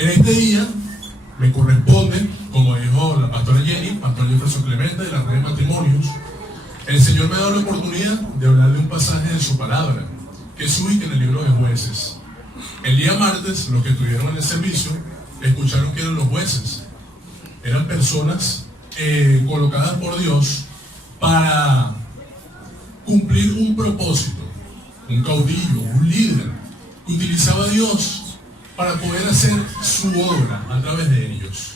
En este día me corresponde, como dijo la pastora Jenny, pastor Jefferson Clemente de la Red de Matrimonios, el Señor me ha dado la oportunidad de hablar de un pasaje de su palabra que se ubica en el libro de Jueces. El día martes, los que estuvieron en el servicio escucharon que eran los jueces. Eran personas colocadas por Dios para cumplir un propósito, un caudillo, un líder que utilizaba a Dios para poder hacer su obra a través de ellos.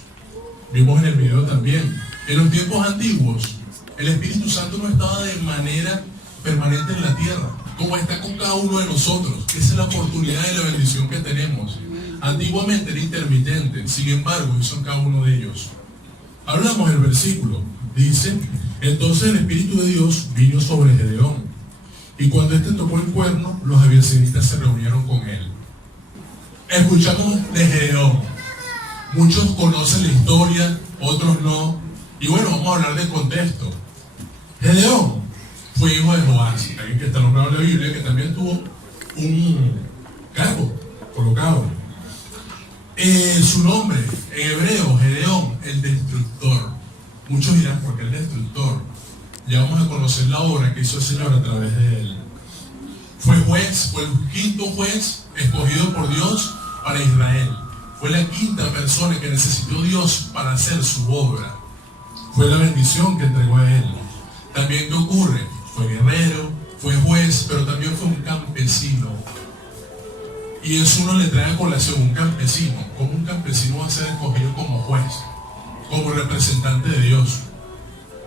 Vimos en el video también, en los tiempos antiguos, el Espíritu Santo no estaba de manera permanente en la tierra, como está con cada uno de nosotros. Esa es la oportunidad y la bendición que tenemos. Antiguamente era intermitente, sin embargo, hizo en cada uno de ellos. Hablamos del versículo, dice: entonces el Espíritu de Dios vino sobre Gedeón, y cuando éste tocó el cuerno, los abiezeritas se reunieron con él. Escuchamos de Gedeón. Muchos conocen la historia, otros no. Y bueno, vamos a hablar del contexto. Gedeón fue hijo de Joás, alguien que está nombrado en la Biblia, que también tuvo un cargo colocado. Su nombre en hebreo, Gedeón, el destructor. Muchos dirán, ¿por qué el destructor? Ya vamos a conocer la obra que hizo el Señor a través de él. Fue juez, fue el quinto juez escogido por Dios para Israel. Fue la quinta persona que necesitó Dios para hacer su obra. Fue la bendición que entregó a él. También, ¿qué ocurre? Fue guerrero, fue juez, pero también fue un campesino. Y eso uno le trae a colación, un campesino. ¿Cómo un campesino va a ser escogido como juez? Como representante de Dios.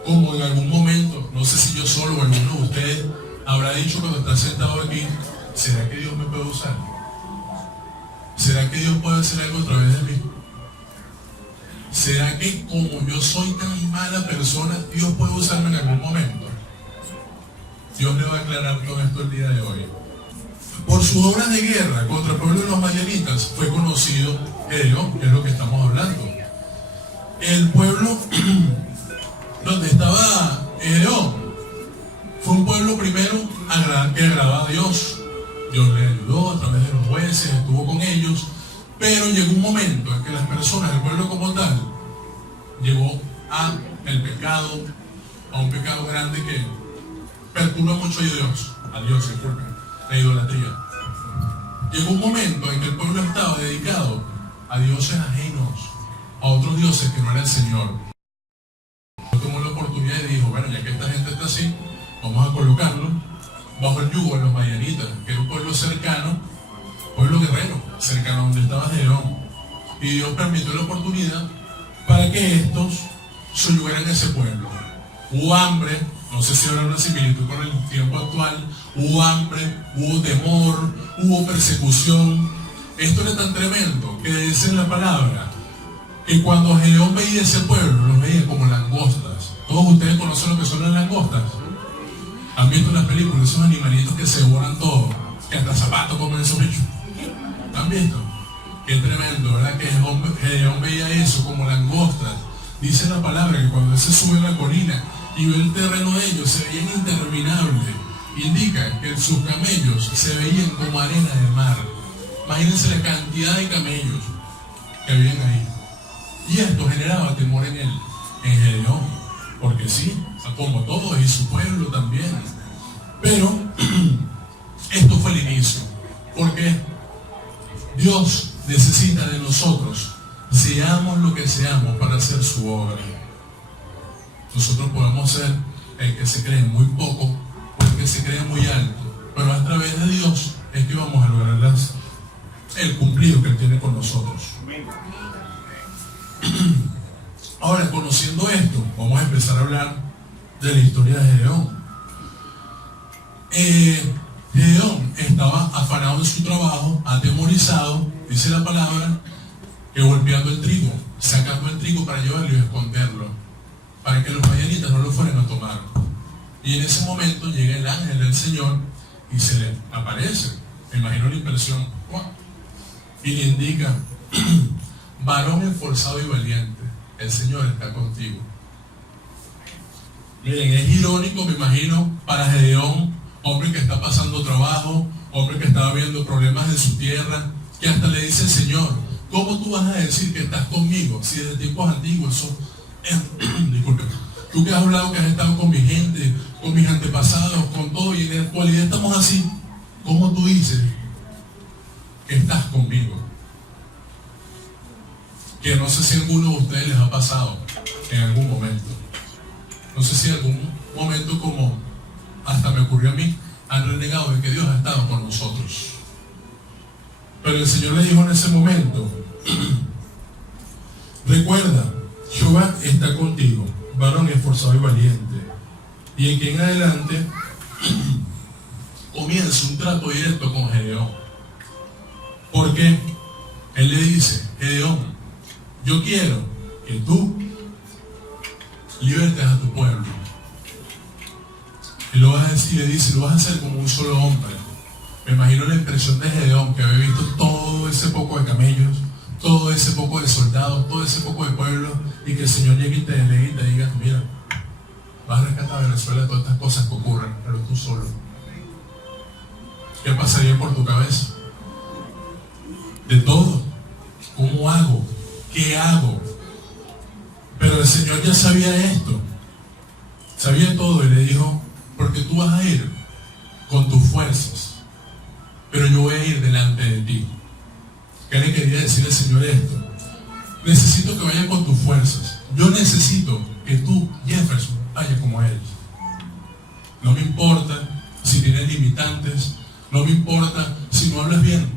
Como en algún momento, no sé si yo solo o alguno de ustedes habrá dicho cuando está sentado aquí: ¿será que Dios me puede usar? ¿Será que Dios puede hacer algo a través de mí? ¿Será que como yo soy tan mala persona, Dios puede usarme en algún momento? Dios le va a aclarar todo esto el día de hoy. Por sus obras de guerra contra el pueblo de los madianitas fue conocido Gedeón, que es lo que estamos hablando. El pueblo donde estaba Gedeón fue un pueblo primero que agradaba a Dios. Dios le ayudó a través de los jueces, estuvo con ellos, pero llegó un momento en que las personas, el pueblo como tal, llegó a el pecado, a un pecado grande que perturba mucho a Dios, disculpen, la idolatría. Llegó un momento en que el pueblo estaba dedicado a dioses ajenos, a otros dioses que no era el Señor. Tomó la oportunidad y dijo: bueno, ya que esta gente está así, vamos a colocarlo bajo el yugo de los madianitas, que era un pueblo cercano, pueblo guerrero, cercano a donde estaba Gedeón. Y Dios permitió la oportunidad para que estos soyugaran ese pueblo. Hubo hambre, no sé si habrá una similitud con el tiempo actual. Hubo hambre, hubo temor, hubo persecución. Esto era tan tremendo que dice en la palabra que cuando Gedeón veía ese pueblo, los veía como langostas. Todos ustedes conocen lo que son las langostas. ¿Han visto en las películas esos animalitos que se devoran todo? Que hasta zapatos comen esos bichos. ¿Han visto? Qué tremendo, ¿verdad? Que Gedeón veía eso como langostas. Dice la palabra que cuando él se sube a la colina y ve el terreno de ellos, se veían interminables. Indica que sus camellos se veían como arena de mar. Imagínense la cantidad de camellos que habían ahí. Y esto generaba temor en él, en Gedeón. Porque sí, como todos, y su pueblo también. Pero esto fue el inicio. Porque Dios necesita de nosotros, seamos lo que seamos, para hacer su obra. Nosotros podemos ser el que se cree muy poco o el que se cree muy alto, pero a través de Dios es que vamos a lograr el cumplido que Él tiene con nosotros. Ahora, conociendo esto, vamos a empezar a hablar de la historia de Gedeón. Gedeón estaba afanado en su trabajo, atemorizado, dice la palabra, que golpeando el trigo, sacando el trigo para llevarlo y esconderlo, para que los madianitas no lo fueran a tomar. Y en ese momento llega el ángel del Señor y se le aparece, me imagino la impresión, y le indica: varón esforzado y valiente, el Señor está contigo. Miren, es irónico, me imagino, para Gedeón, hombre que está pasando trabajo, hombre que estaba viendo problemas en su tierra, que hasta le dice el Señor: ¿Cómo tú vas a decir que estás conmigo si desde tiempos antiguos disculpe, tú que has hablado que has estado con mi gente, con mis antepasados, con todo, y en la actualidad estamos así? ¿Cómo tú dices que estás conmigo? Que no sé si a alguno de ustedes les ha pasado en algún momento. No sé si en algún momento, como hasta me ocurrió a mí, han renegado de que Dios ha estado con nosotros. Pero el Señor le dijo en ese momento: recuerda, Jehová está contigo, varón esforzado y valiente. Y en que en adelante comienza un trato directo con Gedeón. Porque él le dice: Gedeón, yo quiero que tú libertes a tu pueblo. Y lo vas a decir, le dice, lo vas a hacer como un solo hombre. Me imagino la impresión de Gedeón, que había visto todo ese poco de camellos, todo ese poco de soldados, todo ese poco de pueblo, y que el Señor llegue y te delegue y te diga: mira, vas a rescatar a Venezuela de todas estas cosas que ocurren, pero tú solo. ¿Qué pasaría por tu cabeza? De todo. ¿Cómo hago? ¿Qué hago? Pero el Señor ya sabía esto, sabía todo, y le dijo: porque tú vas a ir con tus fuerzas, pero yo voy a ir delante de ti. ¿Qué le quería decir el Señor esto? Necesito que vayas con tus fuerzas. Yo necesito que tú, Jefferson, vayas como él. No me importa si tienes limitantes, no me importa si no hablas bien,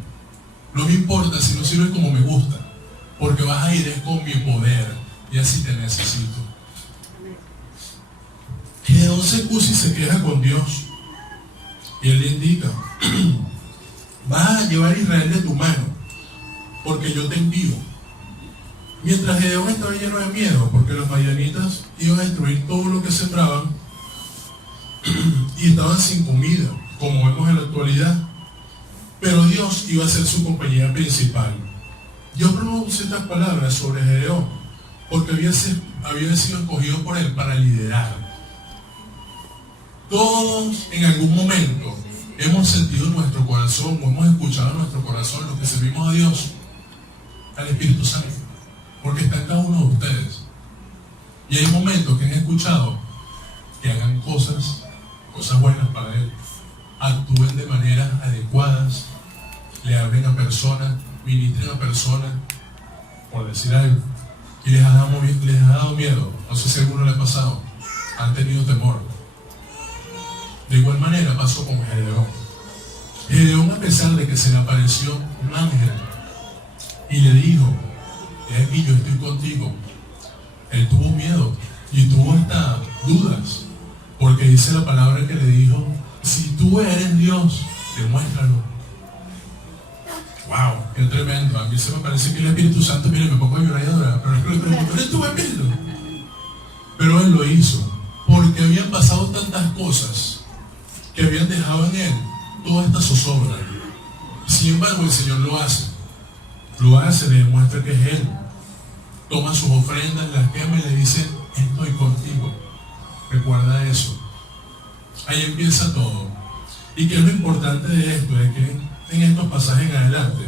no me importa si no sirves como me gusta, porque vas a ir con mi poder, y así te necesito. Gedeón se puso y se queja con Dios, y él le indica: vas a llevar a Israel de tu mano, porque yo te envío. Mientras Gedeón estaba lleno de miedo, porque los madianitas iban a destruir todo lo que sembraban, y estaban sin comida, como vemos en la actualidad, pero Dios iba a ser su compañía principal. Dios pronunció estas palabras sobre Gedeón, porque había sido escogido por él para liderar. Todos en algún momento hemos sentido en nuestro corazón, o hemos escuchado en nuestro corazón, los que servimos a Dios, al Espíritu Santo, porque está en cada uno de ustedes. Y hay momentos que han escuchado que hagan cosas buenas para Él, actúen de maneras adecuadas, le hablen a personas, ministren a personas, por decir algo, y les ha dado miedo. No sé si a alguno le ha pasado, han tenido temor. De igual manera pasó con Gedeón. Gedeón, a pesar de que se le apareció un ángel y le dijo: he aquí, yo estoy contigo, él tuvo miedo y tuvo hasta dudas, porque dice la palabra que le dijo: si tú eres Dios, demuéstralo. Wow, qué tremendo. A mí se me parece que el Espíritu Santo, mire, me pongo a llorar y a adorar, pero es que le pregunto: ¿eres tu Espíritu? Pero él lo hizo porque habían pasado tantas cosas que habían dejado en él toda esta zozobra. Sin embargo, el Señor lo hace, le demuestra que es él. Toma sus ofrendas, las quema y le dice: estoy contigo, recuerda eso. Ahí empieza todo. Y que es lo importante de esto, es que en estos pasajes en adelante,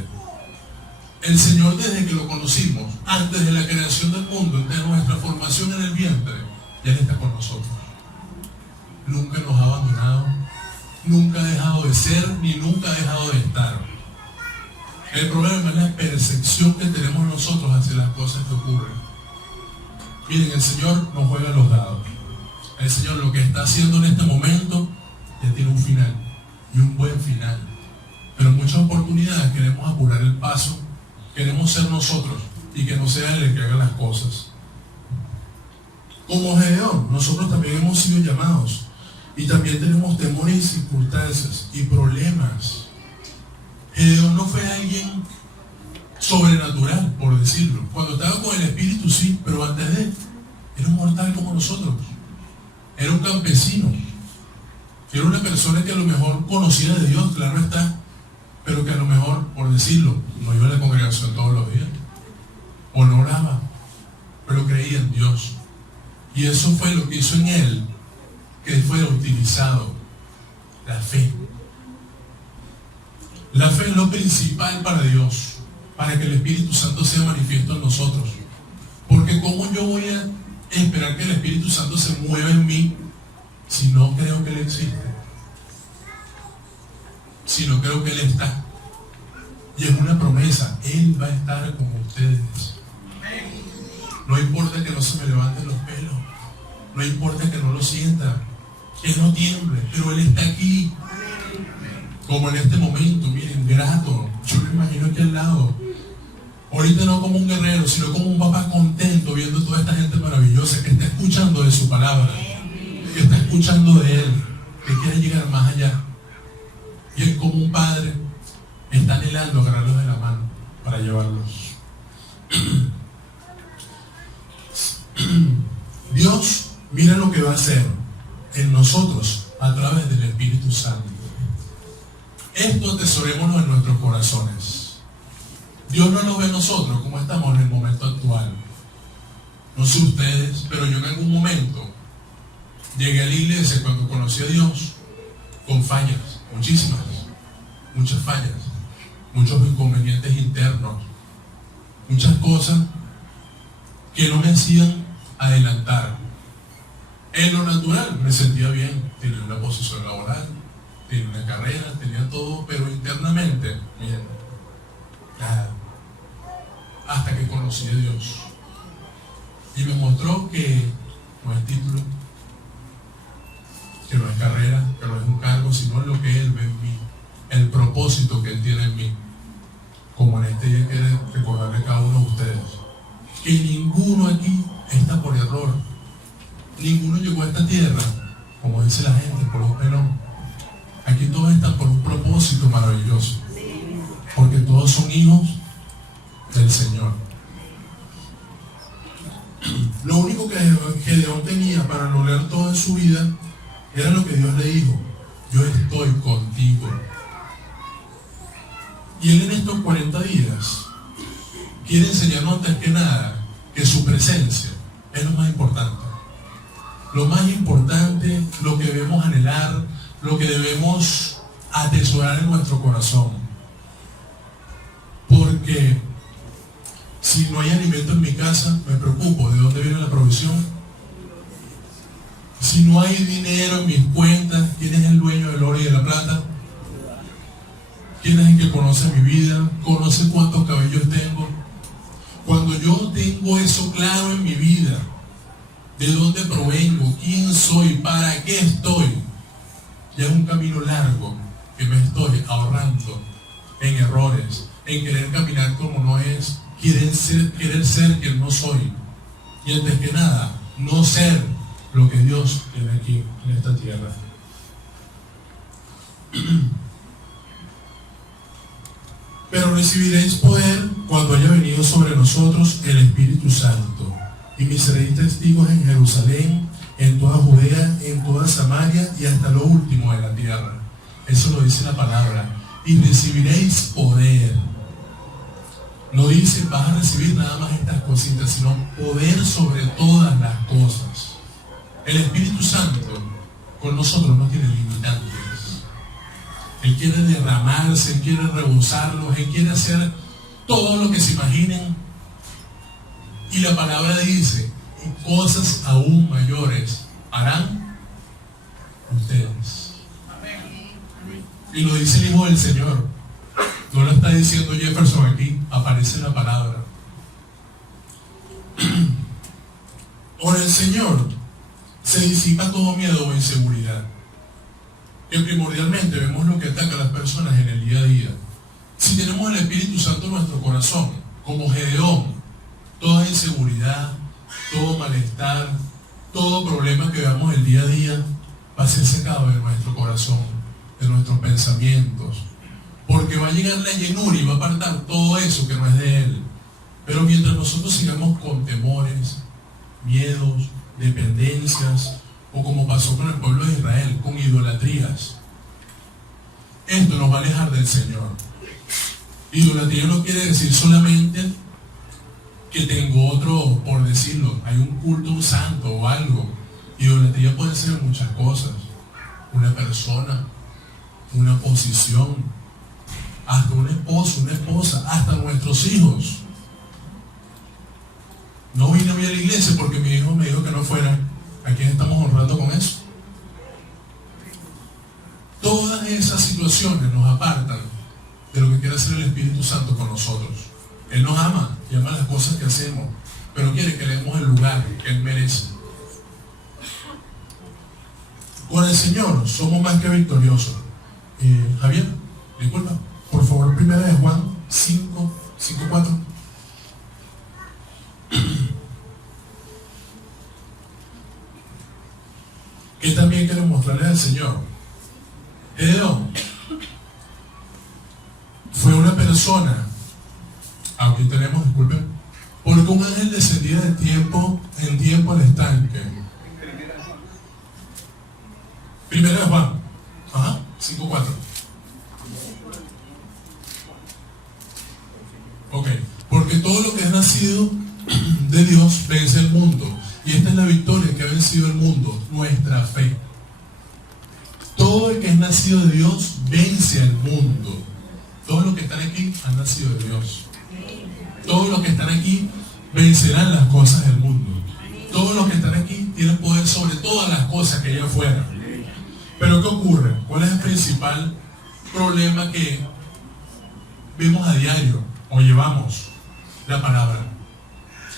el Señor, desde que lo conocimos, antes de la creación del mundo, desde nuestra formación en el vientre, ya Él está con nosotros. Nunca nos ha abandonado, nunca ha dejado de ser, ni nunca ha dejado de estar. El problema es la percepción que tenemos nosotros hacia las cosas que ocurren. Miren, el Señor no juega los dados. El Señor lo que está haciendo en este momento ya tiene un final, y un buen final. Pero en muchas oportunidades queremos apurar el paso, queremos ser nosotros, y que no sea Él el que haga las cosas. Como Gedeón, nosotros también hemos sido llamados, y también tenemos temores y circunstancias y problemas. Gedeón no fue alguien sobrenatural, por decirlo. Cuando estaba con el Espíritu, sí, pero antes de él, era un mortal como nosotros. Era un campesino. Era una persona que a lo mejor conocía de Dios, claro está, pero que a lo mejor, por decirlo, no iba a la congregación todos los días, o no oraba, pero creía en Dios. Y eso fue lo que hizo en él que fuera utilizado: la fe. La fe es lo principal para Dios. para que el Espíritu Santo sea manifiesto en nosotros. Porque ¿cómo yo voy a esperar que el Espíritu Santo se mueva en mí si no creo que Él existe? Si no creo que Él está. Y es una promesa, Él va a estar con ustedes. No importa que no se me levanten los pelos, no importa que no lo sienta, que no tiemble, pero Él está aquí. Como en este momento, miren, grato. Yo me imagino aquí al lado. Ahorita no como un guerrero, sino como un papá contento viendo toda esta gente maravillosa que está escuchando de su palabra, que está escuchando de Él, que quiere llegar más allá. Y Él como un padre está anhelando agarrarlos de la mano para llevarlos. Dios, mira lo que va a hacer en nosotros a través del Espíritu Santo. Esto atesorémonos en nuestros corazones. Dios no nos ve a nosotros como estamos en el momento actual. No sé ustedes, pero yo en algún momento llegué a la iglesia cuando conocí a Dios con fallas, muchas fallas, muchos inconvenientes internos, muchas cosas que no me hacían adelantar. En lo natural me sentía bien, tenía una posición laboral, tenía una carrera, tenía todo, pero internamente, miren, nada. Hasta que conocí a Dios y me mostró que no es título, que no es carrera, que no es un cargo, sino lo que Él ve en mí, el propósito que Él tiene en mí. Como en este día quiere recordarle a cada uno de ustedes que ninguno aquí está por error, ninguno llegó a esta tierra, como dice la gente, por un pelón. Aquí todos están por un propósito maravilloso, porque todos son hijos del Señor. Lo único que Gedeón tenía para lograr todo en su vida era lo que Dios le dijo: yo estoy contigo. Y Él en estos 40 días quiere enseñarnos antes que nada que su presencia es lo más importante. Lo más importante, lo que debemos anhelar, lo que debemos atesorar en nuestro corazón. Porque si no hay alimento en mi casa, me preocupo de dónde viene la provisión. Si no hay dinero en mis cuentas, ¿quién es el dueño del oro y de la plata? ¿Quién es el que conoce mi vida? ¿Conoce cuántos cabellos tengo? Cuando yo tengo eso claro en mi vida, de dónde provengo, quién soy, para qué estoy, ya es un camino largo que me estoy ahorrando en errores, en querer caminar como no es, querer ser quien no soy. Y antes que nada, no ser lo que Dios tiene aquí en esta tierra. Pero recibiréis poder cuando haya venido sobre nosotros el Espíritu Santo, y me seréis testigos en Jerusalén, en toda Judea, en toda Samaria y hasta lo último de la tierra. Eso lo dice la palabra. Y recibiréis poder. No dice vas a recibir nada más estas cositas, sino poder sobre todas las cosas. El Espíritu Santo con nosotros no tiene limitantes. Él quiere derramarse, Él quiere rebosarlos, Él quiere hacer todo lo que se imaginen. Y la palabra dice, y cosas aún mayores harán ustedes. Y lo dice el Hijo del Señor. No lo está diciendo Jefferson aquí, aparece en la palabra. Por el Señor se disipa todo miedo o inseguridad. Que primordialmente vemos lo que ataca a las personas en el día a día. Si tenemos el Espíritu Santo en nuestro corazón, como Gedeón, toda inseguridad, todo malestar, todo problema que veamos el día a día va a ser sacado de nuestro corazón, de nuestros pensamientos, porque va a llegar la llenura y va a apartar todo eso que no es de Él. Pero mientras nosotros sigamos con temores, miedos, dependencias, o como pasó con el pueblo de Israel, con idolatrías, esto nos va a alejar del Señor. Idolatría no quiere decir solamente que tengo otro, por decirlo, hay un culto a un santo o algo. Idolatría puede ser muchas cosas: una persona, una posición, hasta un esposo, una esposa, hasta nuestros hijos. No vine hoy a la iglesia porque mi hijo me dijo que no fuera. ¿A quién estamos honrando con eso? Todas esas situaciones nos apartan de lo que quiere hacer el Espíritu Santo con nosotros. Él nos ama y ama las cosas que hacemos, pero quiere que le demos el lugar que Él merece. Con el Señor somos más que victoriosos. Javier, disculpa, por favor, primera de Juan 5:4. Que también quiero mostrarles al Señor. Gedeón fue una persona, aquí tenemos, disculpen, porque un ángel descendía de tiempo en tiempo al estanque. Primera de Juan 5:4. Ok, porque todo lo que es nacido de Dios vence el mundo. Y esta es la victoria que ha vencido el mundo, nuestra fe. Todo el que es nacido de Dios vence al mundo. Todos los que están aquí han nacido de Dios. Todos los que están aquí vencerán las cosas del mundo. Todos los que están aquí tienen poder sobre todas las cosas que allá afuera. Pero ¿qué ocurre? ¿Cuál es el principal problema que vemos a diario o llevamos? La palabra.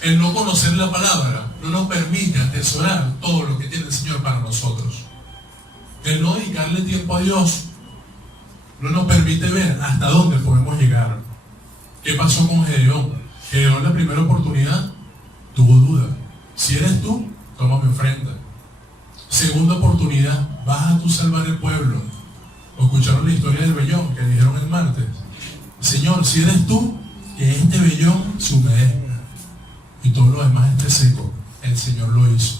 El no conocer la palabra no nos permite atesorar todo lo que tiene el Señor para nosotros. El no dedicarle tiempo a Dios no nos permite ver hasta dónde podemos llegar. ¿Qué pasó con Gedeón? Gedeón, la primera oportunidad, tuvo duda. Si eres tú, toma mi ofrenda. Segunda oportunidad, vas a tú salvar el pueblo. ¿O escucharon la historia del vellón que dijeron el martes? Señor, si eres tú, que este vellón se humedezca y todo lo demás esté seco. El Señor lo hizo.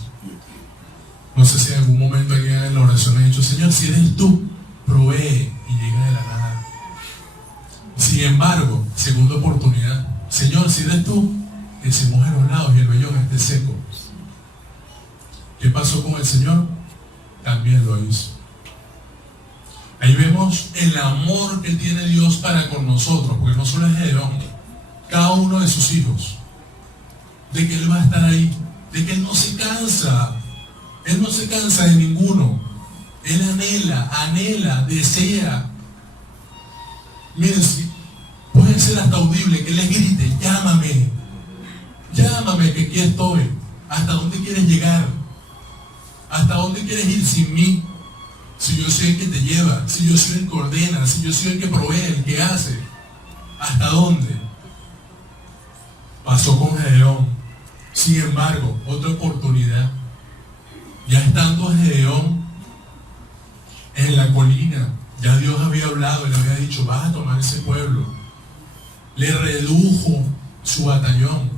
No sé si en algún momento alguien en la oración ha dicho: Señor, si eres tú, provee, y llega de la nada. Sin embargo, segunda oportunidad, Señor, si eres tú, que se mojen los lados y el vellón esté seco. ¿Qué pasó con el Señor? También lo hizo. Ahí vemos el amor que tiene Dios para con nosotros, porque no solo es Gedeón, cada uno de sus hijos, de que Él va a estar ahí, de que Él no se cansa. Él no se cansa de ninguno. Él anhela, desea. Miren, si puede ser hasta audible que les grite: llámame, que aquí estoy. ¿Hasta dónde quieres llegar? ¿Hasta dónde quieres ir sin mí? Si yo soy el que te lleva, si yo soy el que ordena, si yo soy el que provee, el que hace. ¿Hasta dónde? Pasó con Gedeón. Sin embargo, otra oportunidad. Ya estando Gedeón en la colina, ya Dios había hablado y le había dicho: vas a tomar ese pueblo. Le redujo su batallón,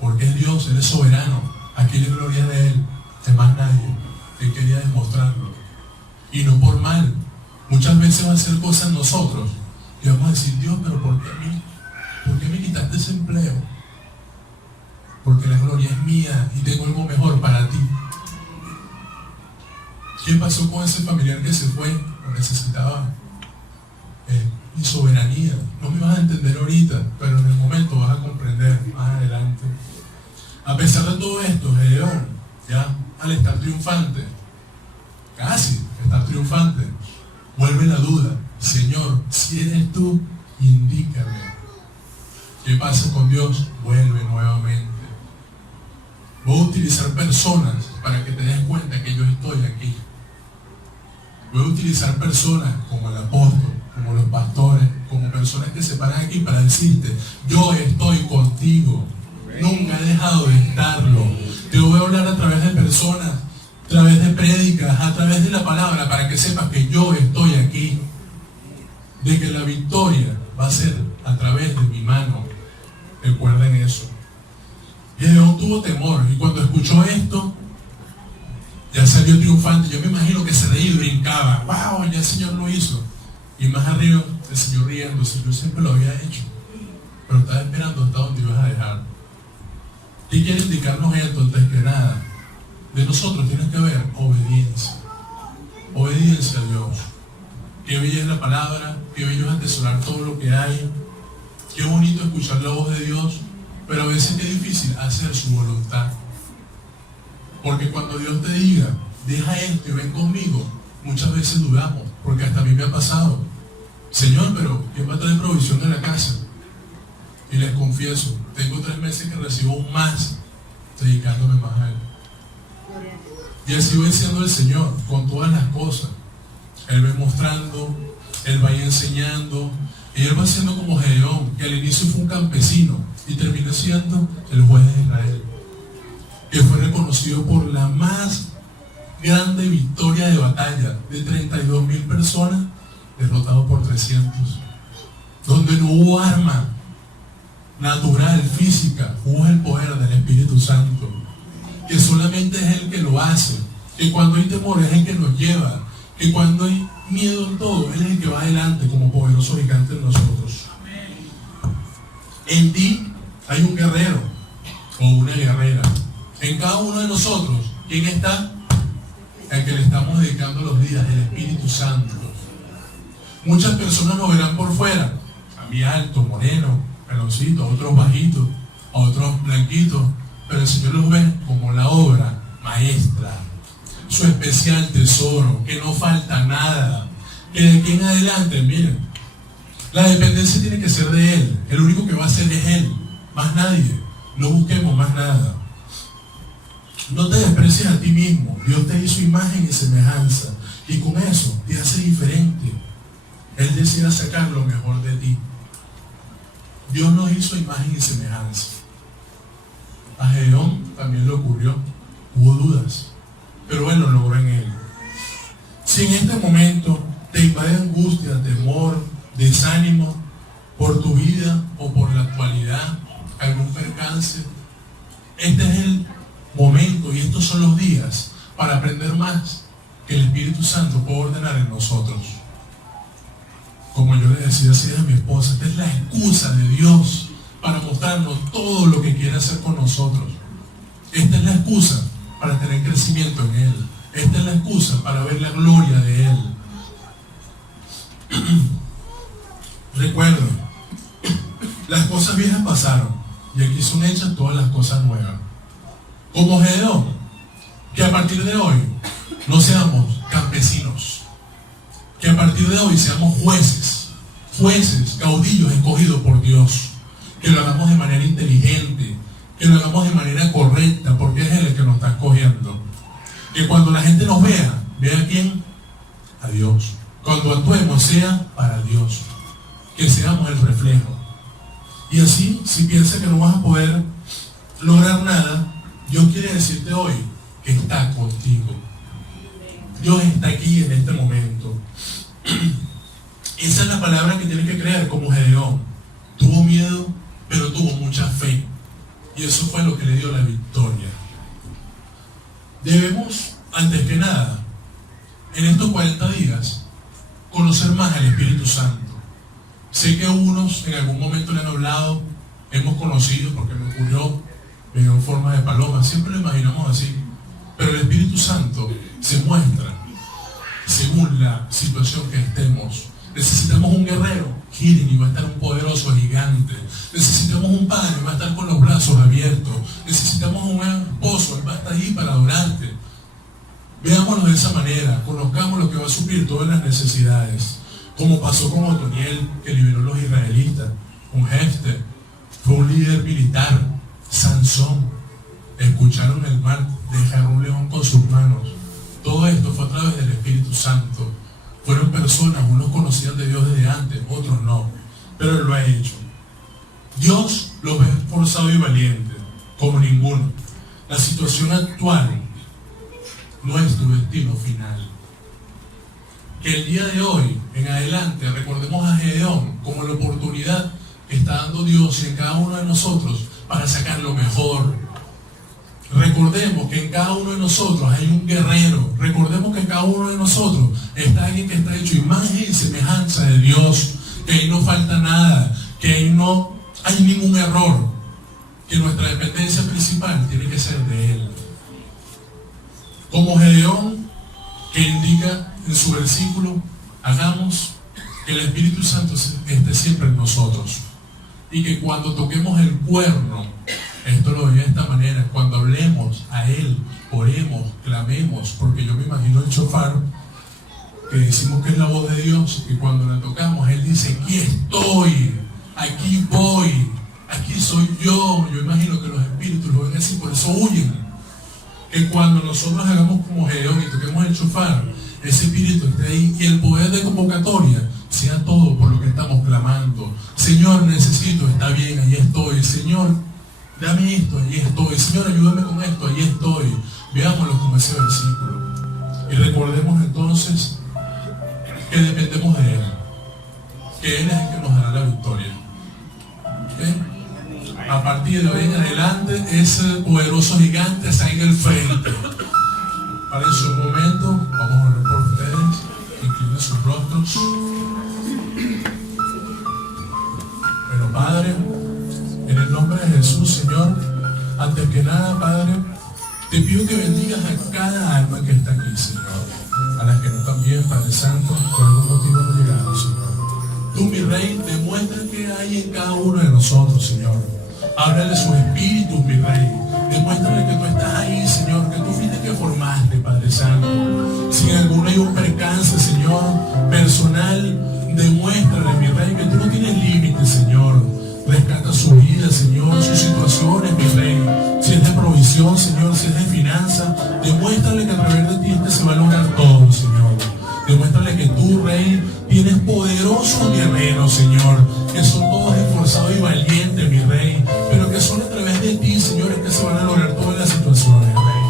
porque es Dios, Él es soberano. Aquí la gloria de Él, de más nadie. Él quería demostrarlo. Y no por mal. Muchas veces va a hacer cosas nosotros y vamos a decir: Dios, pero ¿por qué a mí? ¿Por qué me quitaste ese empleo? Porque la gloria es mía y tengo algo mejor para ti. ¿Qué pasó con ese familiar que se fue? Lo necesitaba. Mi soberanía. No me vas a entender ahorita, pero en el momento vas a comprender más adelante. A pesar de todo esto, Gedeón, ya al estar triunfante, casi estar triunfante, vuelve la duda: Señor, si eres tú, indícame. ¿Qué pasa con Dios? Vuelve nuevamente. Voy a utilizar personas para que te des cuenta que yo estoy aquí. Voy a utilizar personas como el apóstol, como los pastores, como personas que se paran aquí para decirte: yo estoy contigo. Nunca he dejado de estarlo. Te voy a hablar a través de personas, a través de prédicas, a través de la palabra, para que sepas que yo estoy aquí. De que la victoria va a ser a través de mi mano. Recuerden eso. Gedeón tuvo temor, y cuando escuchó esto, ya salió triunfante. Yo me imagino que se reía y brincaba: wow, ya el Señor lo hizo. Y más arriba, el Señor riéndose: yo siempre lo había hecho, pero estaba esperando hasta dónde ibas a dejar. ¿Qué quiere indicarnos esto? Antes que nada, de nosotros tiene que haber obediencia. Obediencia a Dios. Qué bella es la palabra, qué bello es atesorar todo lo que hay, qué bonito escuchar la voz de Dios, pero a veces es difícil hacer su voluntad. Porque cuando Dios te diga, deja esto y ven conmigo, muchas veces dudamos, porque hasta a mí me ha pasado. Señor, pero ¿quién va a traer provisión de la casa? Y les confieso, tengo 3 meses que recibo un más, dedicándome más a Él. Y así va siendo el Señor, con todas las cosas. Él va mostrando, Él va enseñando, y Él va siendo como Gedeón, que al inicio fue un campesino, y terminó siendo el juez de Israel, que fue reconocido por la más grande victoria de batalla, de 32,000 personas, derrotado por 300, donde no hubo arma natural, física, hubo el poder del Espíritu Santo, que solamente es Él que lo hace, que cuando hay temor es el que nos lleva, que cuando hay miedo en todo, Él es el que va adelante como poderoso gigante en nosotros. En ti hay un guerrero o una guerrera. En cada uno de nosotros, ¿quién está? El que le estamos dedicando los días, el Espíritu Santo. Muchas personas nos verán por fuera, a mí alto, moreno, peloncito, a otros bajitos, a otros blanquitos, pero el Señor los ve como la obra maestra, su especial tesoro, que no falta nada, que de aquí en adelante, miren, la dependencia tiene que ser de Él, el único que va a ser es Él, más nadie, no busquemos más nada. No te desprecies a ti mismo, Dios te hizo imagen y semejanza, y con eso te hace diferente. Él desea sacar lo mejor de ti. Dios nos hizo imagen y semejanza. A Gedeón también le ocurrió, hubo dudas, pero Él lo logró en él. Si en este momento te invade angustia, temor, desánimo por tu vida o por la actualidad, algún percance, este es el momento y estos son los días para aprender más que el Espíritu Santo puede ordenar en nosotros. Como yo le decía así a mi esposa, esta es la excusa de Dios para mostrarnos todo lo que quiere hacer con nosotros. Esta es la excusa para tener crecimiento en Él. Esta es la excusa para ver la gloria de Él. Recuerden, las cosas viejas pasaron y aquí son hechas todas las cosas nuevas. Como Gedeón, que a partir de hoy no seamos campesinos, que a partir de hoy seamos jueces, caudillos escogidos por Dios, que lo hagamos de manera inteligente, que lo hagamos de manera correcta, porque es Él el que nos está escogiendo. Que cuando la gente nos vea, ¿vea a quién? A Dios. Cuando actuemos sea para Dios, que seamos el reflejo. Y así, si piensas que no vas a poder lograr nada, Dios quiere decirte hoy que está contigo. Dios está aquí en este momento. Esa es la palabra que tienes que creer como Gedeón. Tuvo miedo, pero tuvo mucha fe. Y eso fue lo que le dio la victoria. Debemos, antes que nada, en estos 40 días, conocer más al Espíritu Santo. Sé que unos en algún momento le han hablado, hemos conocido, porque me ocurrió, me dio en forma de paloma, siempre lo imaginamos así. Pero el Espíritu Santo se muestra según la situación que estemos. Necesitamos un guerrero, Gideon, y va a estar un poderoso gigante. Necesitamos un padre, va a estar con los brazos abiertos. Necesitamos un esposo, él va a estar ahí para adorarte. Veámoslo de esa manera, conozcamos lo que va a suplir todas las necesidades. Como pasó con Otoniel, que liberó a los israelitas, con Jefte, fue un líder militar. Sansón, escucharon el mar, dejaron un león con sus manos. Todo esto fue a través del Espíritu Santo. Fueron personas, unos conocían de Dios desde antes, otros no, pero Él lo ha hecho. Dios los ve esforzados y valientes, como ninguno. La situación actual no es tu destino final. Que el día de hoy, en adelante, recordemos a Gedeón como la oportunidad que está dando Dios en cada uno de nosotros para sacar lo mejor. Recordemos que en cada uno de nosotros hay un guerrero. Recordemos que en cada uno de nosotros está alguien que está hecho imagen y semejanza de Dios, que ahí no falta nada, que ahí no hay ningún error, que nuestra dependencia principal tiene que ser de Él. Como Gedeón, que indica en su versículo, hagamos que el Espíritu Santo esté siempre en nosotros. Y que cuando toquemos el cuerno, esto lo veía de esta manera, cuando hablemos a Él, oremos, clamemos, porque yo me imagino el shofar, que decimos que es la voz de Dios, y cuando la tocamos, Él dice, aquí estoy, aquí voy, aquí soy yo. Yo imagino que los espíritus lo ven así, por eso huyen. Que cuando nosotros hagamos como Gedeón y toquemos el shofar, ese espíritu esté ahí, y el poder de convocatoria sea todo por lo que estamos clamando. Señor, necesito, está bien, ahí estoy. Señor, dame esto, ahí estoy. Señor, ayúdame con esto, ahí estoy. Veámoslo como ese versículo. Y recordemos entonces que dependemos de Él, que Él es el que nos dará la victoria. ¿Okay? A partir de hoy en adelante, ese poderoso gigante está en el frente. Para en su momento, vamos a orar por ustedes. Inclinen sus rostros. Pero Padre, en el nombre de Jesús, Señor, antes que nada, Padre, te pido que bendigas a cada alma que está aquí, Señor. A las que no están bien, Padre Santo, por algún motivo no llegaron, Señor. Tú, mi Rey, demuestra que hay en cada uno de nosotros, Señor. Ábrele sus espíritus, mi Rey. Demuéstrale que tú estás ahí, Señor, que tú fuiste que formaste, Padre Santo. Si en alguno hay un percance, Señor, personal, demuéstrale, mi Rey, que tú no tienes límites, Señor. Rescata su vida, Señor, sus situaciones, mi Rey. Si es de provisión, Señor, si es de finanza, demuéstrale que a través de ti se va a lograr todo, Señor. Demuéstrale que tú, Rey, tienes poderosos guerreros, Señor, que son todos esforzados y valientes, mi Rey, pero que son a través de ti, Señor, es que se van a lograr todas las situaciones, Rey.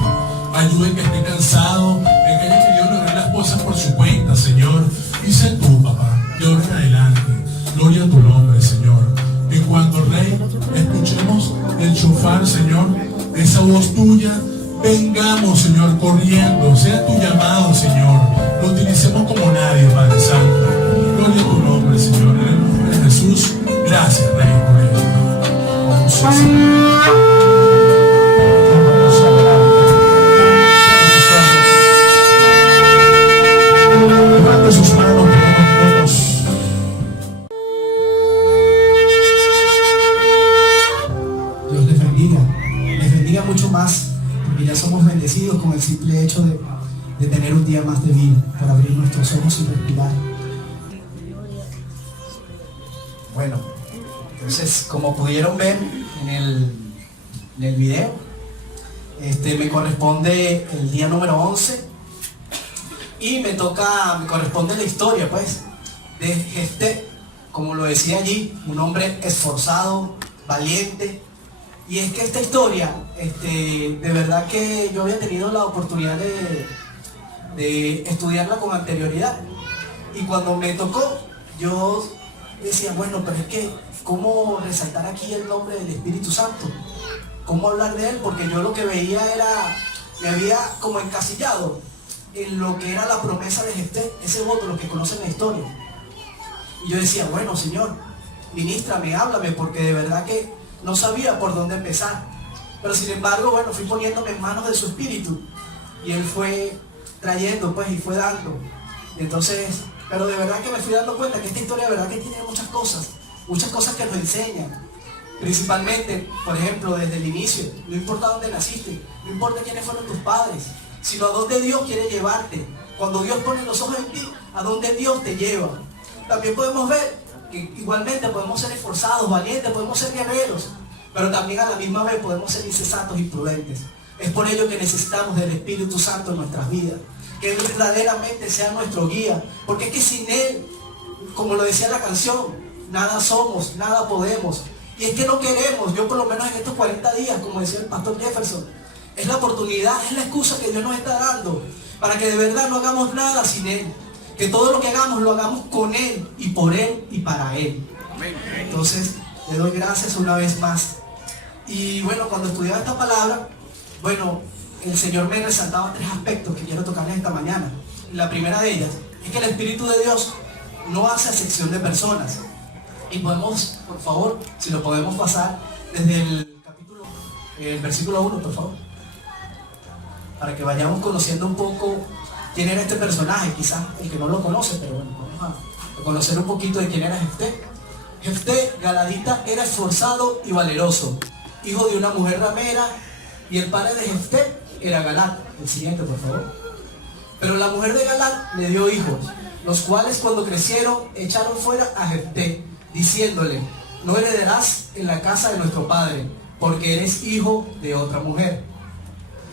Ayude que esté cansado, el que haya querido lograr las cosas por su cuenta, Señor. Y sé tú, papá, de ahora en adelante. Gloria a tu nombre, Señor. En cuanto, Rey, escuchemos el shofar, Señor, esa voz tuya, vengamos, Señor, corriendo, sea tu llamado, Señor, lo utilicemos como nadie, Padre Santo. Gloria a tu nombre, Señor, en el nombre de Jesús. Gracias, Rey, por esto. Vamos a levante sus manos. Mucho más, porque ya somos bendecidos con el simple hecho de tener un día más de vida, para abrir nuestros ojos y respirar. Bueno, entonces, como pudieron ver en el video, me corresponde el día número 11 y me corresponde la historia, pues, de Jefté, como lo decía allí, un hombre esforzado, valiente. Y es que esta historia, de verdad que yo había tenido la oportunidad de estudiarla con anterioridad. Y cuando me tocó, yo decía, bueno, pero es que, ¿cómo resaltar aquí el nombre del Espíritu Santo? ¿Cómo hablar de él? Porque yo lo que veía me había como encasillado en lo que era la promesa de Jefté, ese voto, los que conocen la historia. Y yo decía, bueno, Señor, ministrame, háblame, porque de verdad que no sabía por dónde empezar. Pero sin embargo, bueno, fui poniéndome en manos de su espíritu. Y él fue trayendo, pues, y fue dando. Entonces, pero de verdad que me fui dando cuenta que esta historia de verdad que tiene muchas cosas que nos enseñan. Principalmente, por ejemplo, desde el inicio, no importa dónde naciste, no importa quiénes fueron tus padres, sino a dónde Dios quiere llevarte. Cuando Dios pone los ojos en ti, a dónde Dios te lleva. También podemos ver que igualmente podemos ser esforzados, valientes, podemos ser guerreros, pero también a la misma vez podemos ser insensatos y prudentes. Es por ello que necesitamos del Espíritu Santo en nuestras vidas, que Él verdaderamente sea nuestro guía, porque es que sin Él, como lo decía la canción, nada somos, nada podemos. Y es que no queremos, yo por lo menos en estos 40 días, como decía el pastor Jefferson, es la oportunidad, es la excusa que Dios nos está dando, para que de verdad no hagamos nada sin Él. Que todo lo que hagamos, lo hagamos con Él, y por Él, y para Él. Entonces, le doy gracias una vez más. Y bueno, cuando estudiaba esta palabra, bueno, el Señor me resaltaba 3 aspectos que quiero tocarles esta mañana. La primera de ellas es que el Espíritu de Dios no hace acepción de personas. Y podemos, por favor, si lo podemos pasar desde el versículo 1, por favor, para que vayamos conociendo un poco quién era este personaje, quizás el que no lo conoce, pero bueno, vamos a conocer un poquito de quién era Jefté. Jefté, galadita, era esforzado y valeroso, hijo de una mujer ramera, y el padre de Jefté era Galat. El siguiente, por favor. Pero la mujer de Galat le dio hijos, los cuales cuando crecieron echaron fuera a Jefté, diciéndole: no heredarás en la casa de nuestro padre, porque eres hijo de otra mujer.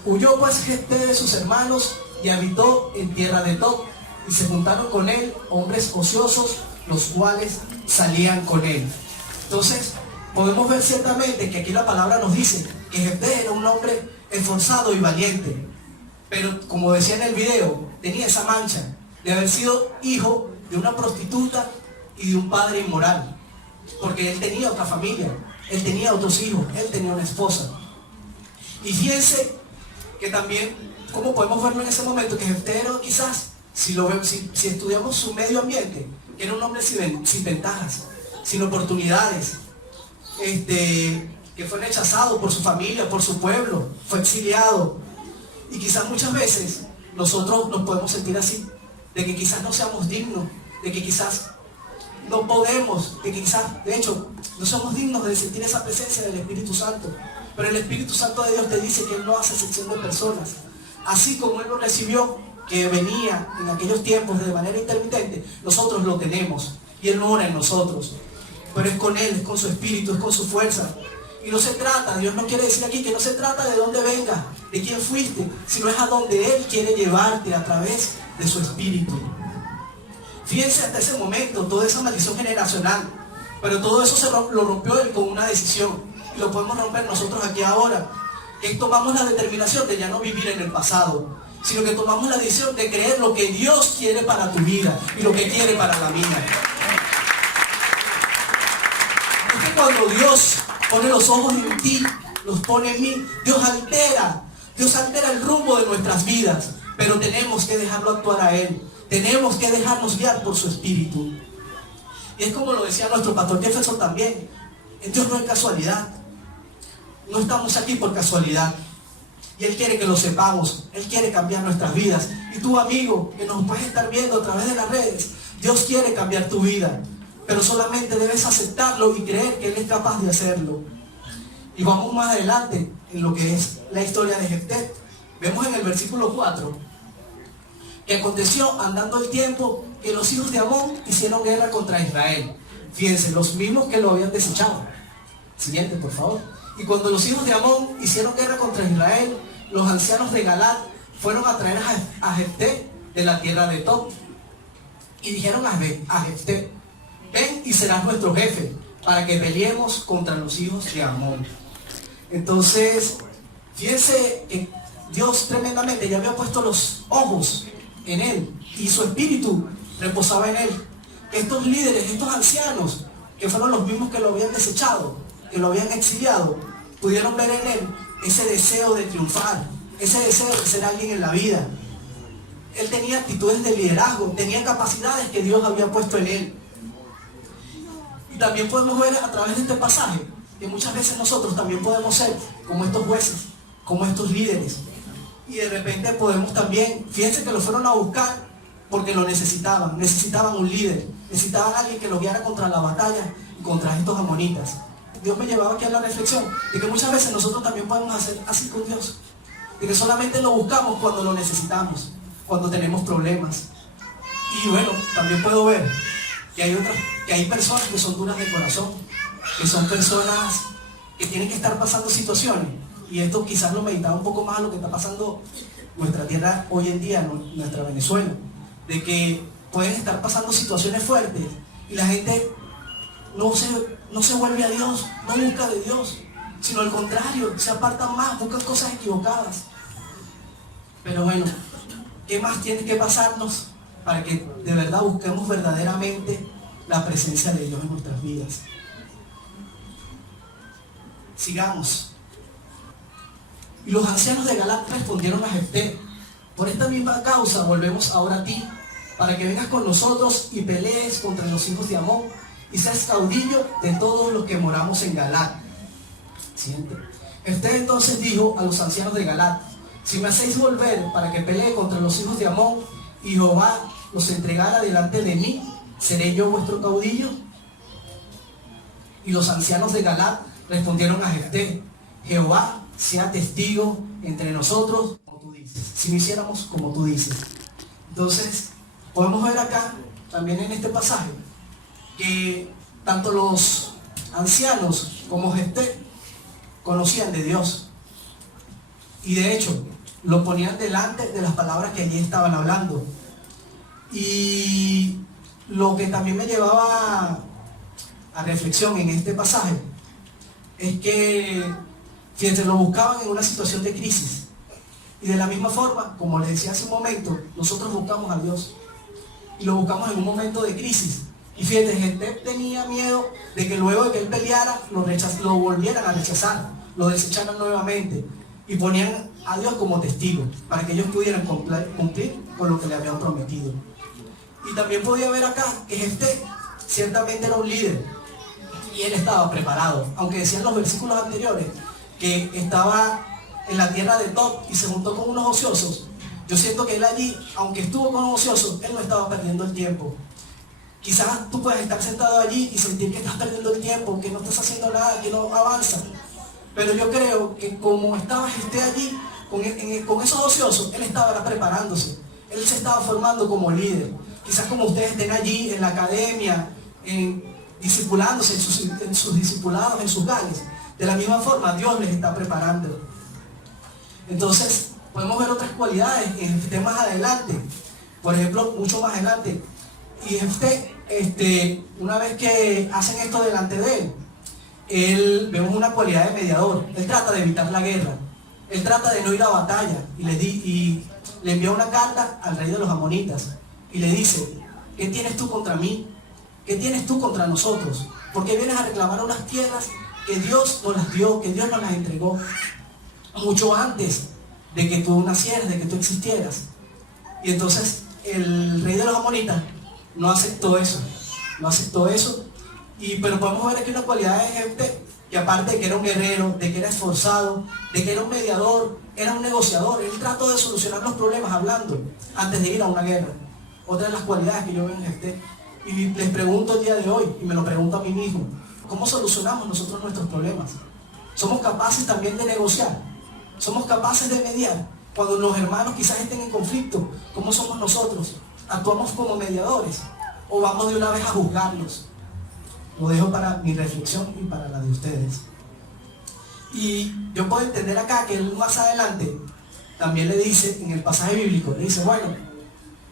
Huyó pues Jefté de sus hermanos y habitó en tierra de Tob, y se juntaron con él hombres ociosos, los cuales salían con él. Entonces, podemos ver ciertamente que aquí la palabra nos dice que Jefté era un hombre esforzado y valiente, pero como decía en el video, tenía esa mancha de haber sido hijo de una prostituta y de un padre inmoral, porque él tenía otra familia, él tenía otros hijos, él tenía una esposa. Y fíjense que también, como podemos verlo en ese momento, que Jefté era, quizás, si estudiamos su medio ambiente, que era un hombre sin ventajas, sin oportunidades, que fue rechazado por su familia, por su pueblo, fue exiliado. Y quizás muchas veces nosotros nos podemos sentir así, de que quizás no seamos dignos, de que quizás no podemos, de que quizás, de hecho, no somos dignos de sentir esa presencia del Espíritu Santo. Pero el Espíritu Santo de Dios te dice que Él no hace excepción de personas. Así como Él lo recibió, que venía en aquellos tiempos de manera intermitente, nosotros lo tenemos y Él mora en nosotros. Pero es con Él, es con su Espíritu, es con su fuerza. Y no se trata, Dios no quiere decir aquí que no se trata de dónde vengas, de quién fuiste, sino es a donde Él quiere llevarte a través de su Espíritu. Fíjense hasta ese momento, toda esa maldición generacional, pero todo eso lo rompió Él con una decisión, y lo podemos romper nosotros aquí ahora, que tomamos la determinación de ya no vivir en el pasado, sino que tomamos la decisión de creer lo que Dios quiere para tu vida y lo que quiere para la mía. Es que cuando Dios pone los ojos en ti, los pone en mí, Dios altera el rumbo de nuestras vidas, pero tenemos que dejarlo actuar a Él, tenemos que dejarnos guiar por su Espíritu. Y es como lo decía nuestro pastor Jefferson también, en Dios no hay casualidad, no estamos aquí por casualidad, y Él quiere que lo sepamos, Él quiere cambiar nuestras vidas. Y tú, amigo, que nos puedes estar viendo a través de las redes, Dios quiere cambiar tu vida, pero solamente debes aceptarlo y creer que Él es capaz de hacerlo. Y vamos más adelante en lo que es la historia de Jefté. Vemos en el versículo 4 que aconteció andando el tiempo que los hijos de Amón hicieron guerra contra Israel. Fíjense, los mismos que lo habían desechado. Siguiente, por favor. Y cuando los hijos de Amón hicieron guerra contra Israel, los ancianos de Galat fueron a traer a Jefté de la tierra de Tob. Y dijeron a Jefté: ven y serás nuestro jefe, para que peleemos contra los hijos de Amón. Entonces, fíjense que Dios tremendamente ya había puesto los ojos en él, y su espíritu reposaba en él. Estos líderes, estos ancianos, que fueron los mismos que lo habían desechado, que lo habían exiliado, pudieron ver en él ese deseo de triunfar, ese deseo de ser alguien en la vida. Él tenía actitudes de liderazgo, tenía capacidades que Dios había puesto en él. Y también podemos ver a través de este pasaje que muchas veces nosotros también podemos ser como estos jueces, como estos líderes. Y de repente podemos también, fíjense que lo fueron a buscar porque lo necesitaban un líder, necesitaban a alguien que los guiara contra la batalla y contra estos amonitas. Dios me llevaba aquí a la reflexión de que muchas veces nosotros también podemos hacer así con Dios, de que solamente lo buscamos cuando lo necesitamos, cuando tenemos problemas. Y bueno, también puedo ver que hay personas que son duras de corazón, que son personas que tienen que estar pasando situaciones, y esto quizás lo meditaba un poco más a lo que está pasando nuestra tierra hoy en día, nuestra Venezuela, de que pueden estar pasando situaciones fuertes y la gente no se vuelve a Dios, no busca de Dios, sino al contrario, se apartan más, buscan cosas equivocadas. Pero bueno, ¿qué más tiene que pasarnos para que de verdad busquemos verdaderamente la presencia de Dios en nuestras vidas? Sigamos. Y los ancianos de Galat respondieron a Jefté: por esta misma causa volvemos ahora a ti, para que vengas con nosotros y pelees contra los hijos de Amón, y seas caudillo de todos los que moramos en Galat. Siguiente. Jefté entonces dijo a los ancianos de Galat: si me hacéis volver para que pelee contra los hijos de Amón y Jehová los entregara delante de mí, ¿seré yo vuestro caudillo? Y los ancianos de Galaad respondieron a Jefté: Jehová sea testigo entre nosotros, como tú dices, si no hiciéramos como tú dices. Entonces, podemos ver acá, también en este pasaje, que tanto los ancianos como Jefté conocían de Dios. Y de hecho, lo ponían delante de las palabras que allí estaban hablando. Y lo que también me llevaba a reflexión en este pasaje es que, fíjense, lo buscaban en una situación de crisis. Y de la misma forma, como les decía hace un momento, nosotros buscamos a Dios. Y lo buscamos en un momento de crisis. Y fíjate, Jefté tenía miedo de que luego de que él peleara, lo volvieran a rechazar, lo desecharan nuevamente. Y ponían a Dios como testigo, para que ellos pudieran cumplir con lo que le habían prometido. Y también podía ver acá que Jefté ciertamente era un líder. Y él estaba preparado, aunque decían los versículos anteriores que estaba en la tierra de Tob y se juntó con unos ociosos. Yo siento que él allí, aunque estuvo con los ociosos, él no estaba perdiendo el tiempo. Quizás tú puedes estar sentado allí y sentir que estás perdiendo el tiempo, que no estás haciendo nada, que no avanza. Pero yo creo que como estaba Jefté allí, con esos ociosos, él estaba preparándose. Él se estaba formando como líder. Quizás como ustedes estén allí en la academia, discipulándose en sus discipulados, en sus galles. De la misma forma, Dios les está preparando. Entonces, podemos ver otras cualidades en Jefté más adelante. Por ejemplo, mucho más adelante. Y Jefté, una vez que hacen esto delante de él, vemos una cualidad de mediador. Él trata de evitar la guerra. Él trata de no ir a batalla. Y le envía una carta al rey de los amonitas. Y le dice: ¿qué tienes tú contra mí? ¿Qué tienes tú contra nosotros? ¿Por qué vienes a reclamar unas tierras que Dios nos las dio, que Dios nos las entregó mucho antes de que tú nacieras, de que tú existieras? Y entonces el rey de los amonitas no aceptó eso. Pero podemos ver aquí una cualidad de Jefté, que aparte de que era un guerrero, de que era esforzado, de que era un mediador, era un negociador. Él trató de solucionar los problemas hablando antes de ir a una guerra. Otra de las cualidades que yo veo en Jefté. Y les pregunto el día de hoy, y me lo pregunto a mí mismo: ¿cómo solucionamos nosotros nuestros problemas? ¿Somos capaces también de negociar? ¿Somos capaces de mediar? Cuando los hermanos quizás estén en conflicto, ¿cómo somos nosotros? ¿Actuamos como mediadores? ¿O vamos de una vez a juzgarlos? Lo dejo para mi reflexión y para la de ustedes. Y yo puedo entender acá que él más adelante también le dice, en el pasaje bíblico, le dice: bueno,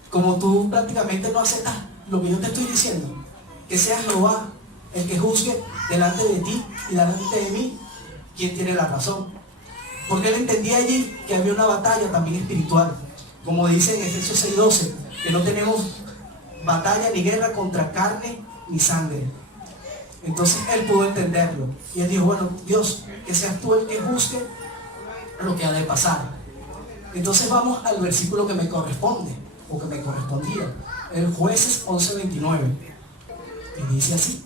como tú prácticamente no aceptas lo que yo te estoy diciendo, que sea Jehová el que juzgue delante de ti y delante de mí quién tiene la razón. Porque él entendía allí que había una batalla también espiritual, como dice en Efesios 6:12, que no tenemos batalla ni guerra contra carne ni sangre. Entonces él pudo entenderlo y él dijo: bueno, Dios, que seas tú el que juzgue lo que ha de pasar. Entonces vamos al versículo que me corresponde, o que me correspondía, el Jueces 11:29, y dice así: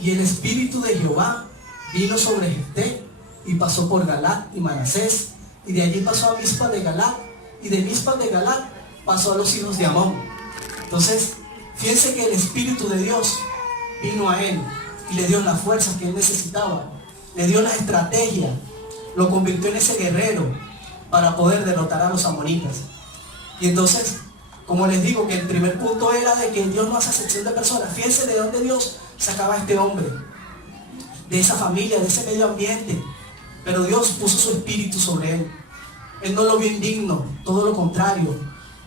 y el espíritu de Jehová vino sobre Jefté y pasó por Galaad y Manasés, y de allí pasó a Mizpa de Galaad, y de Mizpa de Galaad pasó a los hijos de Amón. Entonces, fíjense que el espíritu de Dios vino a él y le dio las fuerzas que él necesitaba, le dio la estrategia, lo convirtió en ese guerrero para poder derrotar a los amonitas. Y entonces, como les digo, que el primer punto era de que Dios no hace acepción de personas. Fíjense de dónde Dios sacaba a este hombre, de esa familia, de ese medio ambiente. Pero Dios puso su espíritu sobre él. Él no lo vio indigno, todo lo contrario.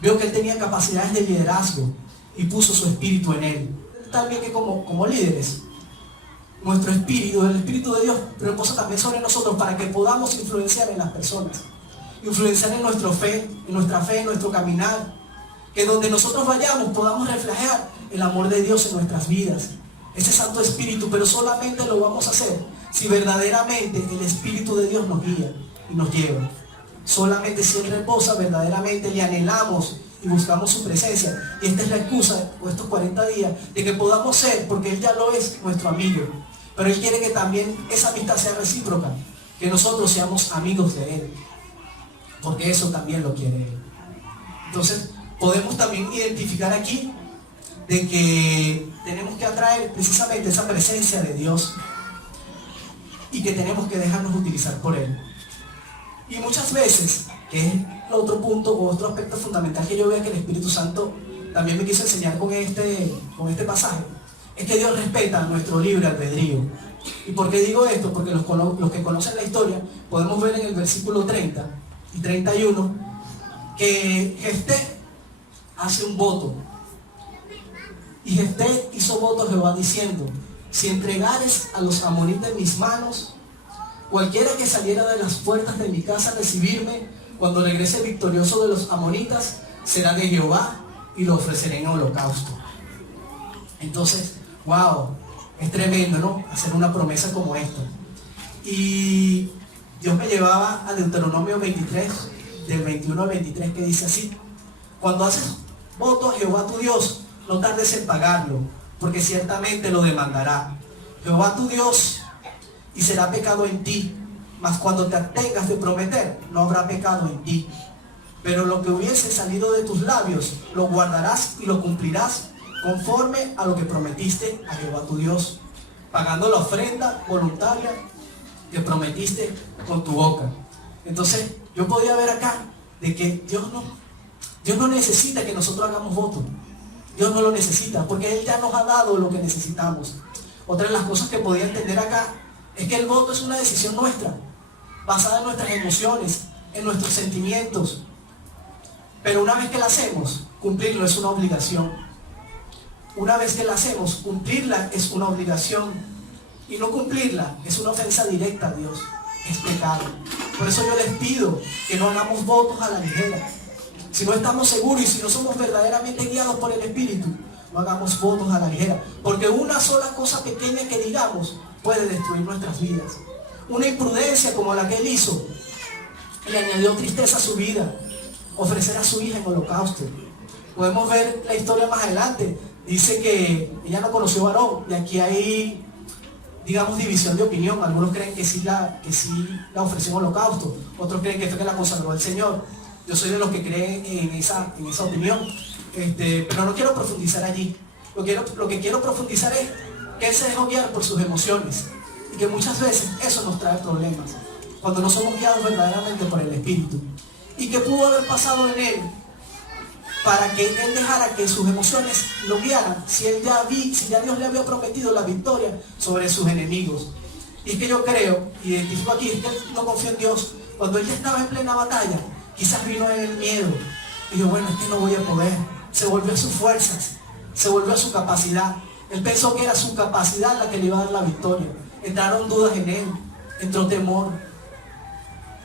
Vio que él tenía capacidades de liderazgo y puso su espíritu en él. También que como líderes, nuestro espíritu, el espíritu de Dios, reposa también sobre nosotros para que podamos influenciar en las personas, influenciar en nuestra fe, en nuestro caminar, que donde nosotros vayamos podamos reflejar el amor de Dios en nuestras vidas, ese Santo Espíritu. Pero solamente lo vamos a hacer si verdaderamente el Espíritu de Dios nos guía y nos lleva. Solamente si Él reposa, verdaderamente le anhelamos y buscamos su presencia. Y esta es la excusa, o estos 40 días, de que podamos ser, porque Él ya lo es, nuestro amigo. Pero Él quiere que también esa amistad sea recíproca, que nosotros seamos amigos de Él. porque eso también lo quiere Él. Entonces, podemos también identificar aquí de que tenemos que atraer precisamente esa presencia de Dios y que tenemos que dejarnos utilizar por Él. Y muchas veces, que es el otro punto o otro aspecto fundamental que yo veo que el Espíritu Santo también me quiso enseñar con este pasaje, es que Dios respeta nuestro libre albedrío. ¿Y por qué digo esto? Porque los que conocen la historia podemos ver en el versículo 30 y 31 que Jefté hace un voto. Y Jefté hizo voto a Jehová diciendo: si entregares a los amonitas en mis manos, cualquiera que saliera de las puertas de mi casa a recibirme, cuando regrese victorioso de los amonitas, será de Jehová y lo ofreceré en holocausto. Entonces, wow, es tremendo, ¿no? Hacer una promesa como esta. Y Dios me llevaba a Deuteronomio 23, del 21 al 23, que dice así: cuando haces voto a Jehová tu Dios, no tardes en pagarlo, porque ciertamente lo demandará Jehová tu Dios, y será pecado en ti. Mas cuando te abstengas de prometer, no habrá pecado en ti. Pero lo que hubiese salido de tus labios, lo guardarás y lo cumplirás conforme a lo que prometiste a Jehová tu Dios, pagando la ofrenda voluntaria que prometiste con tu boca. Entonces, yo podía ver acá de que Dios no necesita que nosotros hagamos voto. Dios no lo necesita, porque Él ya nos ha dado lo que necesitamos. Otra de las cosas que podía entender acá es que el voto es una decisión nuestra, basada en nuestras emociones, en nuestros sentimientos. Pero una vez que la hacemos, cumplirlo es una obligación. Una vez que la hacemos, cumplirla es una obligación. Y no cumplirla es una ofensa directa a Dios. Es pecado. Por eso yo les pido que no hagamos votos a la ligera. Si no estamos seguros y si no somos verdaderamente guiados por el Espíritu, no hagamos votos a la ligera. Porque una sola cosa pequeña que digamos puede destruir nuestras vidas. Una imprudencia como la que él hizo le añadió tristeza a su vida. Ofrecer a su hija en holocausto. Podemos ver la historia más adelante. Dice que ella no conoció varón. Y aquí hay, digamos, división de opinión. Algunos creen que sí la ofreció en holocausto. Otros creen que fue que la consagró el Señor. Yo soy de los que creen en esa opinión. Pero no quiero profundizar allí. Lo que quiero profundizar es que él se dejó guiar por sus emociones. Y que muchas veces eso nos trae problemas. Cuando no somos guiados verdaderamente por el Espíritu. ¿Y qué pudo haber pasado en él para que él dejara que sus emociones lo guiaran si ya Dios le había prometido la victoria sobre sus enemigos? Y es que yo creo, identifico aquí, es que él no confió en Dios. Cuando él ya estaba en plena batalla, quizás vino en el miedo. Y dijo, bueno, es que no voy a poder. Se volvió a sus fuerzas, se volvió a su capacidad. Él pensó que era su capacidad la que le iba a dar la victoria. Entraron dudas en él, entró temor,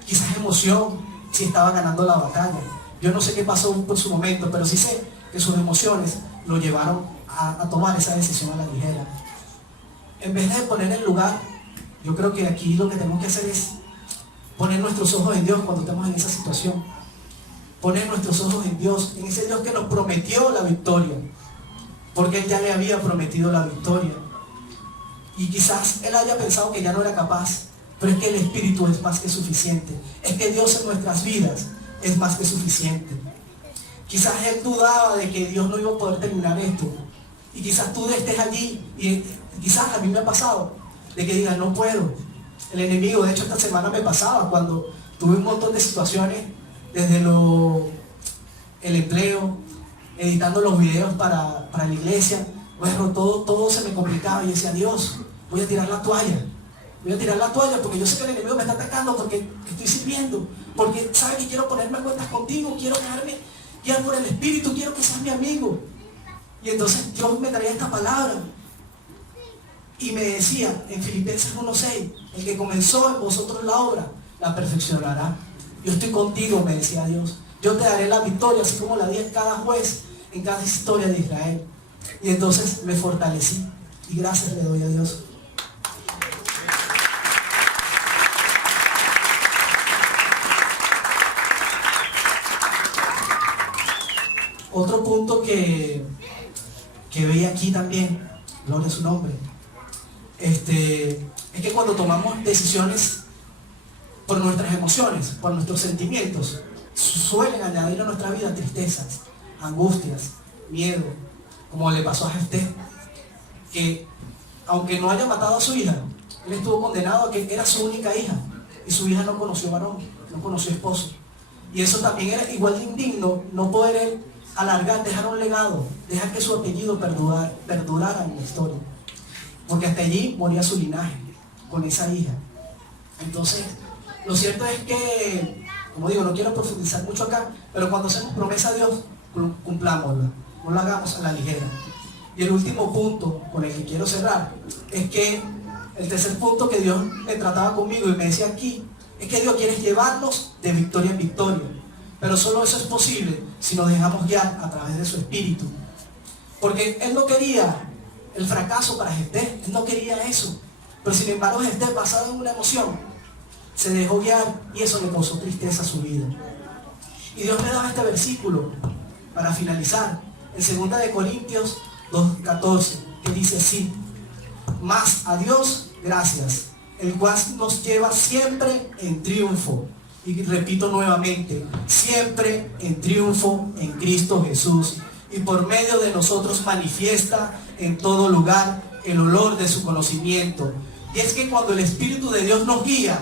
quizás emoción, si estaba ganando la batalla. Yo no sé qué pasó por su momento, pero sí sé que sus emociones lo llevaron a tomar esa decisión a la ligera. En vez de poner en lugar, yo creo que aquí lo que tenemos que hacer es poner nuestros ojos en Dios cuando estemos en esa situación. Poner nuestros ojos en Dios, en ese Dios que nos prometió la victoria. Porque Él ya le había prometido la victoria. Y quizás Él haya pensado que ya no era capaz. Pero es que el Espíritu es más que suficiente. Es que Dios en nuestras vidas es más que suficiente. Quizás él dudaba de que Dios no iba a poder terminar esto. Y quizás tú estés allí y quizás a mí me ha pasado de que digas, no puedo. El enemigo, de hecho esta semana me pasaba cuando tuve un montón de situaciones desde el empleo, editando los videos para la iglesia. Bueno, todo se me complicaba y decía, Dios, voy a tirar la toalla. Voy a tirar la toalla porque yo sé que el enemigo me está atacando, porque estoy sirviendo, porque sabe que quiero ponerme a cuentas contigo, quiero dejarme guiar por el Espíritu, quiero que seas mi amigo. Y entonces Dios me traía esta palabra y me decía en Filipenses 1:6, el que comenzó en vosotros la obra, la perfeccionará. Yo estoy contigo, me decía Dios. Yo te daré la victoria, así como la di en cada juez, en cada historia de Israel. Y entonces me fortalecí y gracias le doy a Dios. Otro punto que veía aquí también, gloria a su nombre, es que cuando tomamos decisiones por nuestras emociones, por nuestros sentimientos, suelen añadir a nuestra vida tristezas, angustias, miedo, como le pasó a Jefté, que aunque no haya matado a su hija, él estuvo condenado a que era su única hija, y su hija no conoció varón, no conoció esposo. Y eso también era igual de indigno, no poder alargar, dejar un legado, dejar que su apellido perdurara en la historia. Porque hasta allí moría su linaje, con esa hija. Entonces, lo cierto es que, como digo, no quiero profundizar mucho acá, pero cuando hacemos promesa a Dios, cumplámosla, no la hagamos a la ligera. Y el último punto con el que quiero cerrar es que el tercer punto que Dios me trataba conmigo y me decía aquí, es que Dios quiere llevarnos de victoria en victoria. Pero solo eso es posible si nos dejamos guiar a través de su espíritu. Porque Él no quería el fracaso para Jefté, Él no quería eso. Pero sin embargo Jefté, basado en una emoción, se dejó guiar y eso le causó tristeza a su vida. Y Dios me daba este versículo para finalizar, en 2 Corintios 2:14, que dice así: mas a Dios gracias, el cual nos lleva siempre en triunfo. Y repito nuevamente, siempre en triunfo en Cristo Jesús. Y por medio de nosotros manifiesta en todo lugar el olor de su conocimiento. Y es que cuando el Espíritu de Dios nos guía,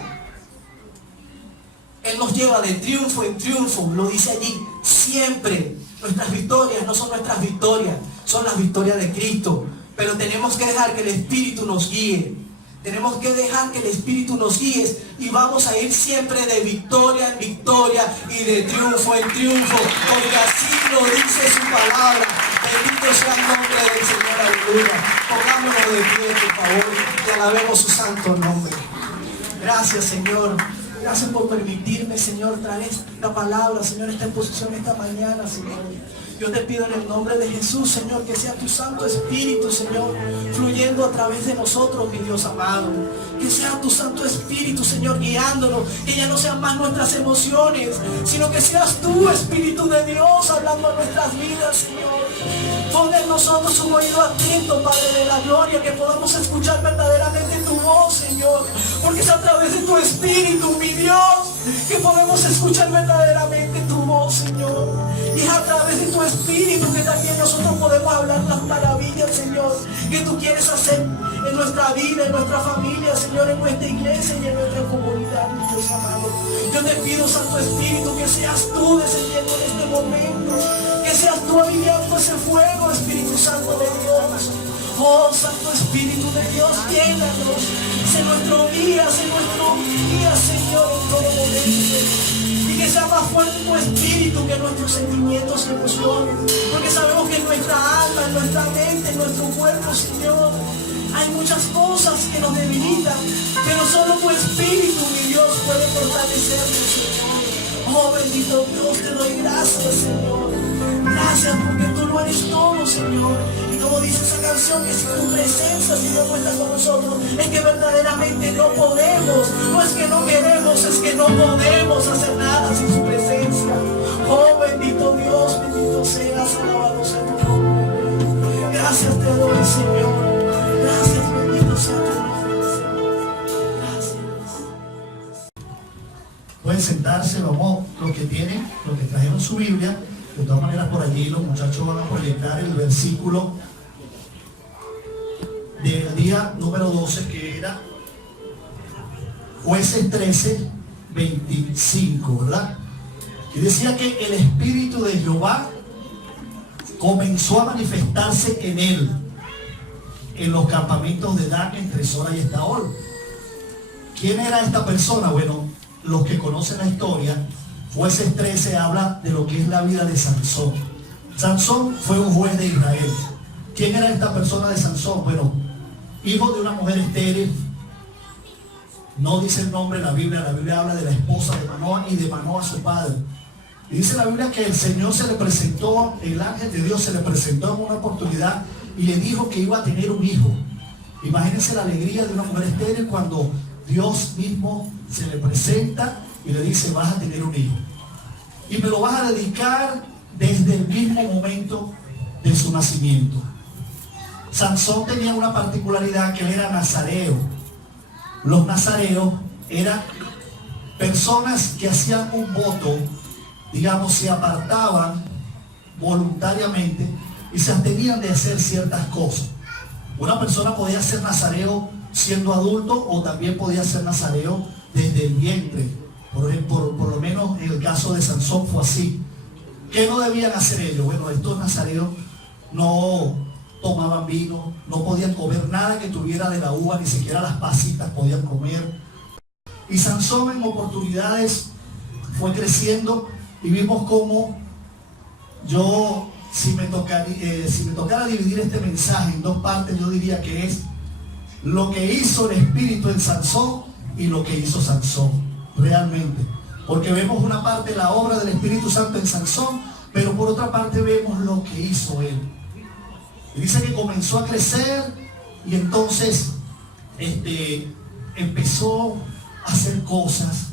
Él nos lleva de triunfo en triunfo. Lo dice allí, siempre. Nuestras victorias no son nuestras victorias, son las victorias de Cristo. Pero tenemos que dejar que el Espíritu nos guíe. Tenemos que dejar que el Espíritu nos guíe y vamos a ir siempre de victoria en victoria y de triunfo en triunfo, porque así lo dice su palabra. Bendito sea el nombre del Señor, aleluya. Pongámonos de pie, por favor, y alabemos su santo nombre. Gracias, Señor. Gracias por permitirme, Señor, traer esta palabra, Señor, esta exposición esta mañana, Señor. Yo te pido en el nombre de Jesús, Señor, que sea tu Santo Espíritu, Señor, fluyendo a través de nosotros, mi Dios amado. Que sea tu Santo Espíritu, Señor, guiándonos. Que ya no sean más nuestras emociones, sino que seas tú, Espíritu de Dios, hablando a nuestras vidas, Señor. Pon en nosotros un oído atento, Padre de la gloria, que podamos escuchar verdaderamente tu voz, Señor. Porque es a través de tu Espíritu, mi Dios, que podemos escuchar verdaderamente tu voz, Señor. Y es a través de tu Espíritu que también nosotros podemos hablar las maravillas, Señor, que tú quieres hacer en nuestra vida, en nuestra familia, Señor, en nuestra iglesia y en nuestra comunidad, mi Dios amado. Yo te pido, Santo Espíritu, que seas tú descendiendo en este momento, que seas tú avivando ese fuego, Espíritu Santo de Dios. Oh, Santo Espíritu de Dios, llénanos, sé nuestro guía, Señor, en todo momento. Y que sea más fuerte tu espíritu que nuestros sentimientos y emociones. Porque sabemos que en nuestra alma, en nuestra mente, en nuestro cuerpo, Señor, hay muchas cosas que nos debilitan. Pero solo tu espíritu, mi Dios, puede fortalecernos, Señor. Oh, bendito Dios, te doy gracias, Señor. Gracias porque tú lo eres todo, Señor. Y como dice esa canción, que si tu presencia, Señor, no está con nosotros, es que verdaderamente no podemos. No es que no queremos, es que no podemos hacer nada sin su presencia. Oh, bendito Dios, bendito seas, alabado sea tu nombre. Gracias te doy, Señor. Gracias, bendito sea tu nombre, Señor. Gracias. Pueden sentarse, vamos, los que trajeron su Biblia. De todas maneras, por allí los muchachos van a proyectar el versículo del día número 12, que era Jueces 13, 25, ¿verdad? Y decía que el Espíritu de Jehová comenzó a manifestarse en él, en los campamentos de Dan, entre Sora y Estaol. ¿Quién era esta persona? Bueno, los que conocen la historia, Jueces 13 habla de lo que es la vida de Sansón. Sansón fue un juez de Israel. ¿Quién era esta persona de Sansón? Bueno, hijo de una mujer estéril. No dice el nombre en la Biblia habla de la esposa de Manoa y de Manoa su padre. Y dice la Biblia que el Señor se le presentó, el ángel de Dios se le presentó en una oportunidad y le dijo que iba a tener un hijo. Imagínense la alegría de una mujer estéril cuando Dios mismo se le presenta y le dice: vas a tener un hijo y me lo vas a dedicar desde el mismo momento de su nacimiento. Sansón tenía una particularidad, que él era nazareo. Los nazareos eran personas que hacían un voto, digamos, se apartaban voluntariamente y se abstenían de hacer ciertas cosas. Una persona podía ser nazareo siendo adulto o también podía ser nazareo desde el vientre. Por lo menos en el caso de Sansón fue así. ¿Qué no debían hacer ellos? Bueno, estos nazareos no tomaban vino, no podían comer nada que tuviera de la uva, ni siquiera las pasitas podían comer. Y Sansón en oportunidades fue creciendo y vimos cómo si me tocara dividir este mensaje en dos partes, yo diría que es lo que hizo el Espíritu en Sansón y lo que hizo Sansón realmente. Porque vemos una parte de la obra del Espíritu Santo en Sansón, pero por otra parte vemos lo que hizo él. Y dice que comenzó a crecer y entonces empezó a hacer cosas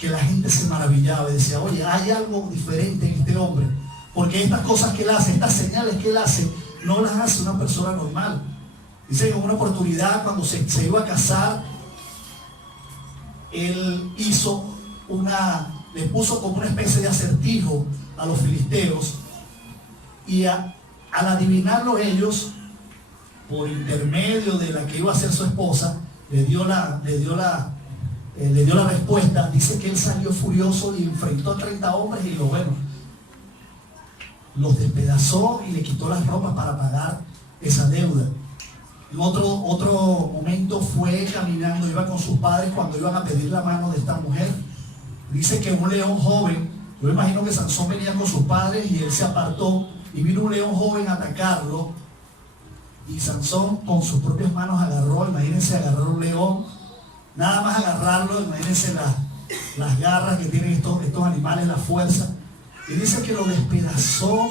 que la gente se maravillaba y decía, oye, hay algo diferente en este hombre, porque estas cosas que él hace, estas señales que él hace, no las hace una persona normal. Dice que en una oportunidad cuando se iba a casar, él le puso como una especie de acertijo a los filisteos, y al adivinarlo ellos, por intermedio de la que iba a ser su esposa, le dio la respuesta. Dice que él salió furioso y enfrentó a 30 hombres y los despedazó y le quitó las ropas para pagar esa deuda. En otro momento fue caminando, iba con sus padres cuando iban a pedir la mano de esta mujer. Dice que un león joven, yo me imagino que Sansón venía con sus padres y él se apartó y vino un león joven a atacarlo, y Sansón con sus propias manos agarró, imagínense agarrar un león, nada más agarrarlo, imagínense las garras que tienen estos animales, la fuerza, y dice que lo despedazó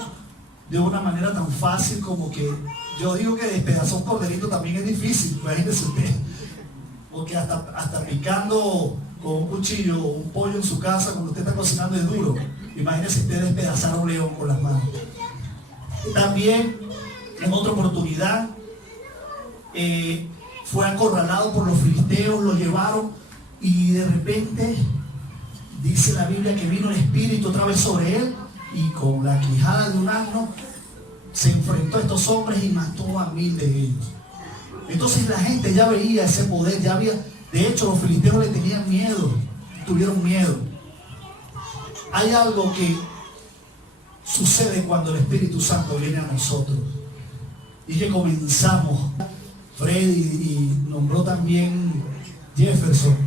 de una manera tan fácil como que, yo digo que despedazar un corderito también es difícil, imagínense usted, porque hasta picando con un cuchillo o un pollo en su casa cuando usted está cocinando es duro. Imagínense usted despedazar a un león con las manos. También en otra oportunidad fue acorralado por los filisteos, lo llevaron y de repente dice la Biblia que vino el Espíritu otra vez sobre él y con la quijada de un asno se enfrentó a estos hombres y mató a 1000 de ellos. Entonces la gente ya veía ese poder, de hecho los filisteos le tenían miedo, tuvieron miedo. Hay algo que sucede cuando el Espíritu Santo viene a nosotros y que comenzamos, Freddy y nombró también Jefferson,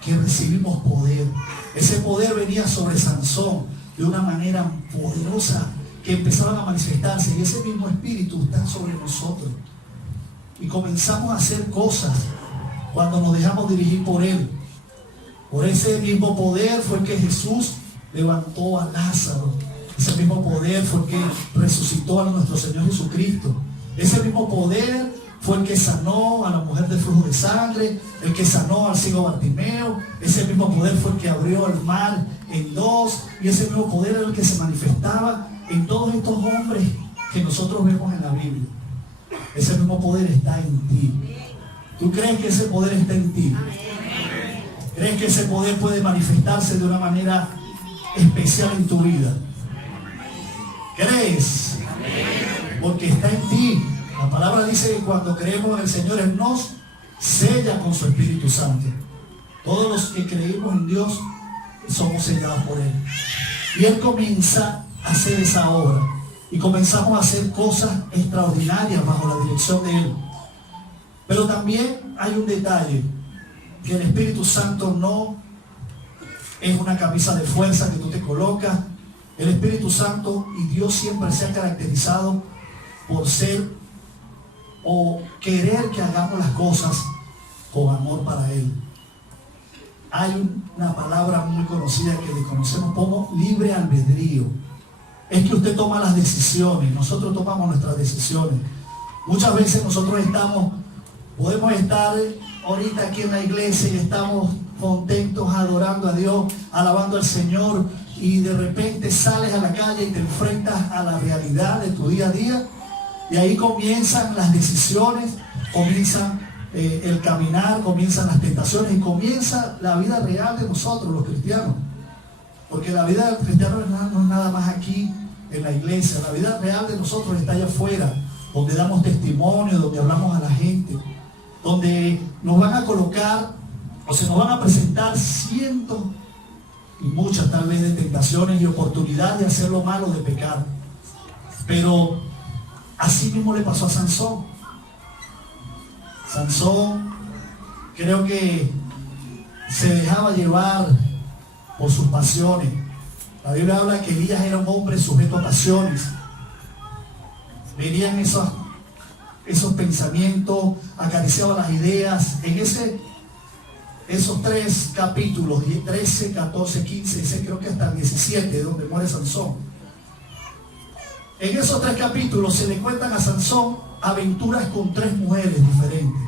que recibimos poder. Ese poder venía sobre Sansón de una manera poderosa, que empezaban a manifestarse, y ese mismo Espíritu está sobre nosotros y comenzamos a hacer cosas cuando nos dejamos dirigir por él. Por ese mismo poder fue que Jesús levantó a Lázaro. Ese mismo poder fue el que resucitó a nuestro Señor Jesucristo. Ese mismo poder fue el que sanó a la mujer del flujo de sangre, el que sanó al ciego Bartimeo. Ese mismo poder fue el que abrió el mar en dos, y ese mismo poder era el que se manifestaba en todos estos hombres que nosotros vemos en la Biblia. Ese mismo poder está en ti. ¿Tú crees que ese poder está en ti? ¿Crees que ese poder puede manifestarse de una manera especial en tu vida? ¿Crees? Porque está en ti. La palabra dice que cuando creemos en el Señor, Él nos sella con su Espíritu Santo. Todos los que creímos en Dios somos sellados por Él. Y Él comienza a hacer esa obra. Y comenzamos a hacer cosas extraordinarias bajo la dirección de Él. Pero también hay un detalle, que el Espíritu Santo no es una camisa de fuerza que tú te colocas. El Espíritu Santo y Dios siempre se ha caracterizado por ser o querer que hagamos las cosas con amor para Él. Hay una palabra muy conocida que le conocemos como libre albedrío. Es que usted toma las decisiones, nosotros tomamos nuestras decisiones. Muchas veces nosotros podemos estar ahorita aquí en la iglesia y estamos contentos adorando a Dios, alabando al Señor, y de repente sales a la calle y te enfrentas a la realidad de tu día a día, y ahí comienzan las decisiones, comienzan el caminar, comienzan las tentaciones y comienza la vida real de nosotros, los cristianos. Porque la vida del cristiano no es nada más aquí en la iglesia. La vida real de nosotros está allá afuera, donde damos testimonio, donde hablamos a la gente, donde nos van a colocar o se nos van a presentar cientos y muchas tal vez de tentaciones y oportunidades de hacer lo malo, de pecar. Pero así mismo le pasó a Sansón. Sansón creo que se dejaba llevar por sus pasiones. La Biblia habla que Elías era un hombre sujeto a pasiones. Venían esos pensamientos, acariciaba las ideas. En esos 3 capítulos, 13, 14, 15, ese creo que hasta el 17, donde muere Sansón. En esos 3 capítulos se le cuentan a Sansón aventuras con 3 mujeres diferentes.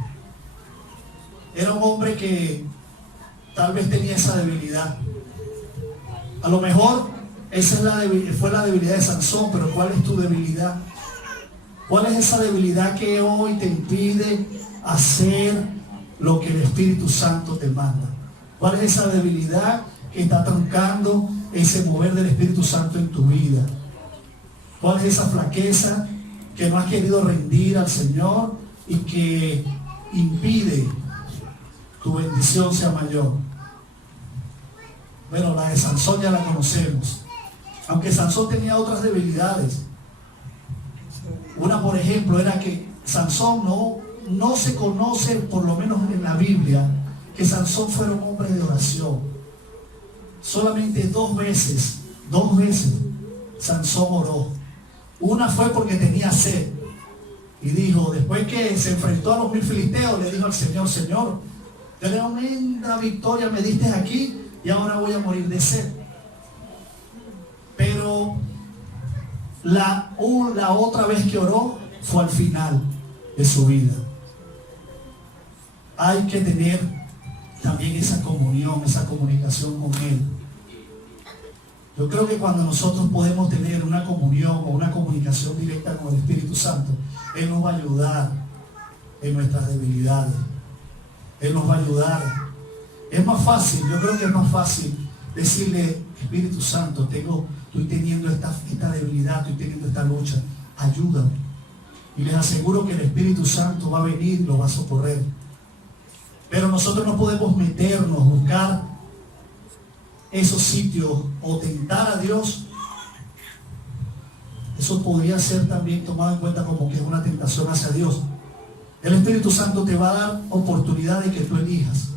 Era un hombre que tal vez tenía esa debilidad. A lo mejor esa fue la debilidad de Sansón, pero ¿cuál es tu debilidad? ¿Cuál es esa debilidad que hoy te impide hacer lo que el Espíritu Santo te manda? ¿Cuál es esa debilidad que está truncando ese mover del Espíritu Santo en tu vida? ¿Cuál es esa flaqueza que no has querido rendir al Señor y que impide tu bendición sea mayor? Bueno, la de Sansón ya la conocemos. Aunque Sansón tenía otras debilidades. Una, por ejemplo, era que Sansón no se conoce, por lo menos en la Biblia, que Sansón fuera un hombre de oración. Solamente 2 veces Sansón oró. Una fue porque tenía sed. Y dijo, después que se enfrentó a los 1000 filisteos, le dijo al Señor, Señor, tremenda victoria me diste aquí y ahora voy a morir de sed. Pero la otra vez que oró fue al final de su vida. Hay que tener también esa comunión, esa comunicación con Él. Yo creo que cuando nosotros podemos tener una comunión o una comunicación directa con el Espíritu Santo, Él nos va a ayudar en nuestras debilidades. Él nos va a ayudar. Es más fácil, yo creo que es más fácil decirle, Espíritu Santo, estoy teniendo esta debilidad, estoy teniendo esta lucha, ayúdame. Y les aseguro que el Espíritu Santo va a venir y lo va a socorrer. Pero nosotros no podemos meternos, buscar esos sitios o tentar a Dios. Eso podría ser también tomado en cuenta como que es una tentación hacia Dios. El Espíritu Santo te va a dar oportunidad de que tú elijas.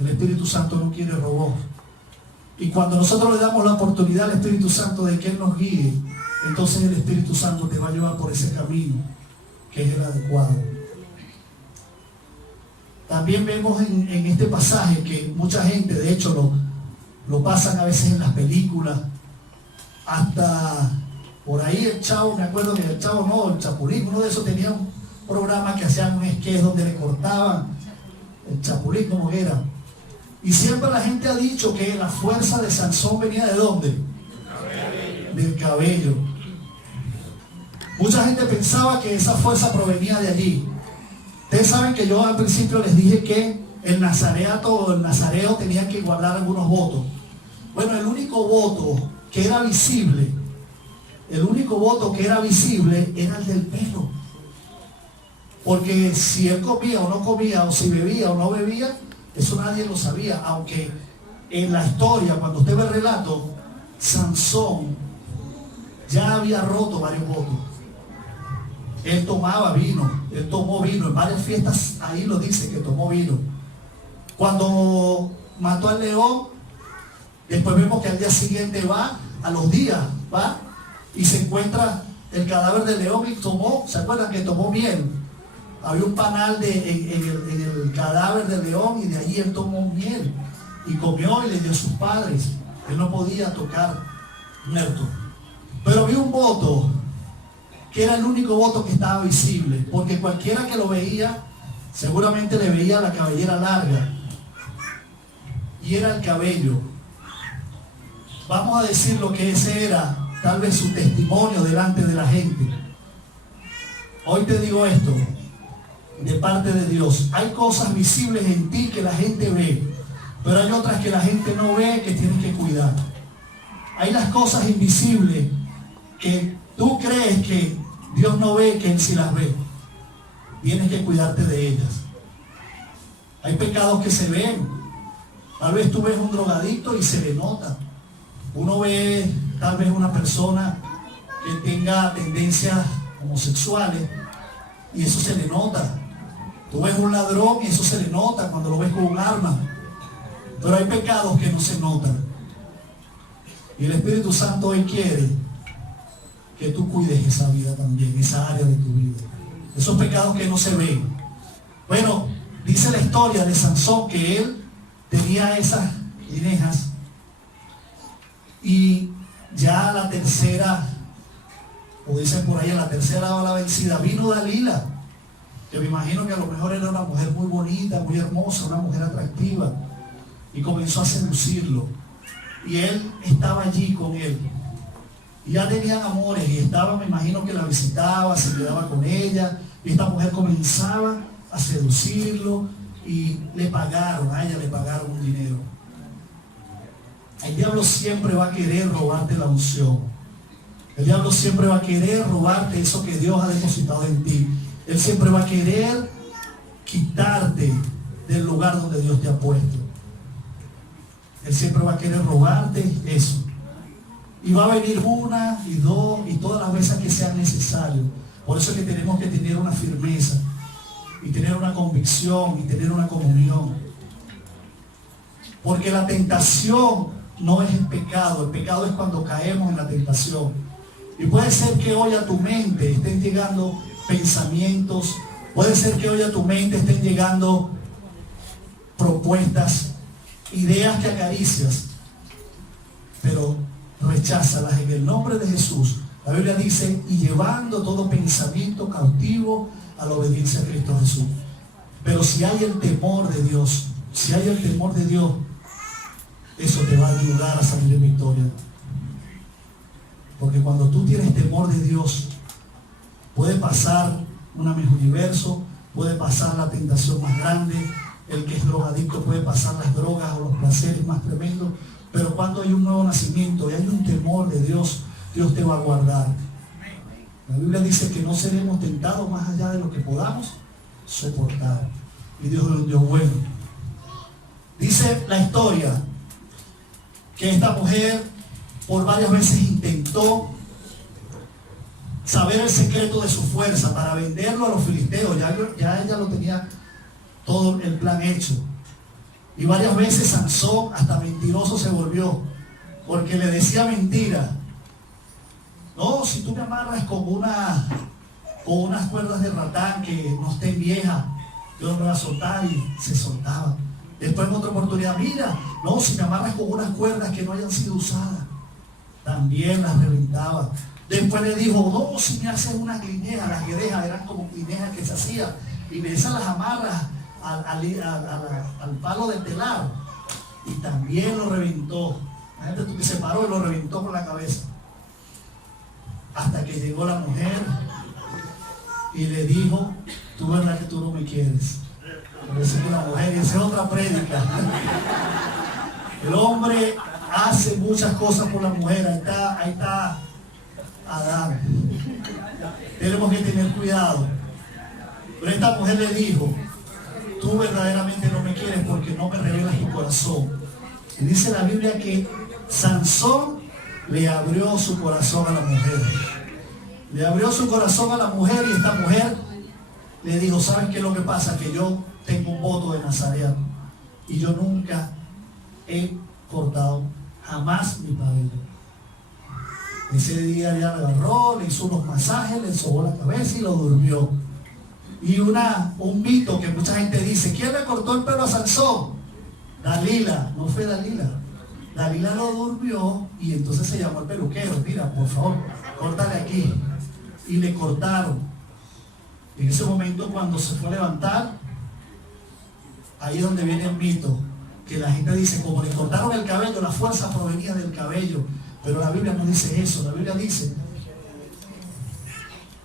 El Espíritu Santo no quiere robar. Y cuando nosotros le damos la oportunidad al Espíritu Santo de que Él nos guíe, entonces el Espíritu Santo te va a llevar por ese camino que es el adecuado. También vemos en este pasaje que mucha gente, de hecho, lo pasan a veces en las películas. Hasta por ahí el Chavo, me acuerdo que el Chapulín, uno de esos tenía un programa que hacían un sketch donde le cortaban el Chapulín como era. Y siempre la gente ha dicho que la fuerza de Sansón venía ¿de dónde? Del cabello. Mucha gente pensaba que esa fuerza provenía de allí. Ustedes saben que yo al principio les dije que el nazareato o el nazareo tenía que guardar algunos votos. Bueno, el único voto que era visible era el del pelo. Porque si él comía o no comía, o si bebía o no bebía, eso nadie lo sabía. Aunque en la historia, cuando usted ve el relato, Sansón ya había roto varios votos. Él tomaba vino, él tomó vino, en varias fiestas ahí lo dice que tomó vino. Cuando mató al león, después vemos que al día siguiente a los días y se encuentra el cadáver del león y tomó, ¿se acuerdan que tomó miel? Había un panal en el cadáver del león y de allí él tomó miel y comió y le dio a sus padres. Él no podía tocar muerto. Pero había un voto que era el único voto que estaba visible, porque cualquiera que lo veía seguramente le veía la cabellera larga y era el cabello. Vamos a decir lo que ese era tal vez su testimonio delante de la gente. Hoy te digo esto, de parte de Dios. Hay cosas visibles en ti que la gente ve, pero hay otras que la gente no ve, que tienes que cuidar. Hay las cosas invisibles que tú crees que Dios no ve, que Él sí las ve. Tienes que cuidarte de ellas. Hay pecados que se ven. Tal vez tú ves un drogadicto y se le nota. Uno ve tal vez una persona que tenga tendencias homosexuales y eso se le nota. Tú ves un ladrón y eso se le nota cuando lo ves con un arma. Pero hay pecados que no se notan. Y el Espíritu Santo hoy quiere que tú cuides esa vida también, esa área de tu vida. Esos pecados que no se ven. Bueno, dice la historia de Sansón que él tenía esas linejas y ya la tercera, o dicen por ahí, la tercera o la vencida, vino Dalila, que me imagino que a lo mejor era una mujer muy bonita, muy hermosa, una mujer atractiva, y comenzó a seducirlo. Y él estaba allí con él. Y ya tenían amores y estaba, me imagino que la visitaba, se quedaba con ella, y esta mujer comenzaba a seducirlo y a ella le pagaron un dinero. El diablo siempre va a querer robarte la unción. El diablo siempre va a querer robarte eso que Dios ha depositado en ti. Él siempre va a querer quitarte del lugar donde Dios te ha puesto. Él siempre va a querer robarte eso. Y va a venir una y dos y todas las veces que sean necesarias. Por eso es que tenemos que tener una firmeza y tener una convicción y tener una comunión. Porque la tentación no es el pecado es cuando caemos en la tentación. Y puede ser que hoy a tu mente estén llegando pensamientos, puede ser que hoy a tu mente estén llegando propuestas, ideas que acaricias, pero recházalas en el nombre de Jesús. La Biblia dice, y llevando todo pensamiento cautivo a la obediencia a Cristo Jesús. Pero si hay el temor de Dios, eso te va a ayudar a salir en victoria. Porque cuando tú tienes temor de Dios, puede pasar una Miss Universo, puede pasar la tentación más grande, el que es drogadicto puede pasar las drogas o los placeres más tremendos, pero cuando hay un nuevo nacimiento y hay un temor de Dios, Dios te va a guardar. La Biblia dice que no seremos tentados más allá de lo que podamos soportar. Y Dios es un Dios bueno. Dice la historia que esta mujer por varias veces intentó saber el secreto de su fuerza para venderlo a los filisteos. Ya ella lo tenía todo el plan hecho. Y varias veces Sansón hasta mentiroso se volvió, porque le decía mentira. No, si tú me amarras con unas cuerdas de ratán que no estén viejas, yo no me voy a soltar, y se soltaba. Después en otra oportunidad, mira, no, si me amarras con unas cuerdas que no hayan sido usadas, también las reventaba. Después le dijo, no, si me haces unas guineas, las guedejas eran como guineas que se hacían, y me esas las amarras al palo del telar, y también lo reventó. La gente que se paró y lo reventó con la cabeza. Hasta que llegó la mujer y le dijo, tú verdad que tú no me quieres. Por eso que la mujer, y esa es otra prédica. El hombre hace muchas cosas por la mujer. Ahí está Adán. Tenemos que tener cuidado. Pero esta mujer le dijo, tú verdaderamente no me quieres porque no me revelas tu corazón. Y dice la Biblia que Sansón le abrió su corazón a la mujer. Le abrió su corazón a la mujer, y esta mujer le dijo, ¿saben qué es lo que pasa? Que yo tengo un voto de Nazareno y yo nunca he cortado jamás mi cabello. Ese día ya le agarró, le hizo unos masajes, le sobó la cabeza y lo durmió. Y un mito que mucha gente dice, ¿quién le cortó el pelo a Sansón? Dalila. No fue Dalila. Dalila lo durmió y entonces se llamó al peluquero, mira, por favor, córtale aquí. Y le cortaron. En ese momento, cuando se fue a levantar, ahí es donde viene el mito, que la gente dice, como le cortaron el cabello, la fuerza provenía del cabello. Pero la Biblia no dice eso. La Biblia dice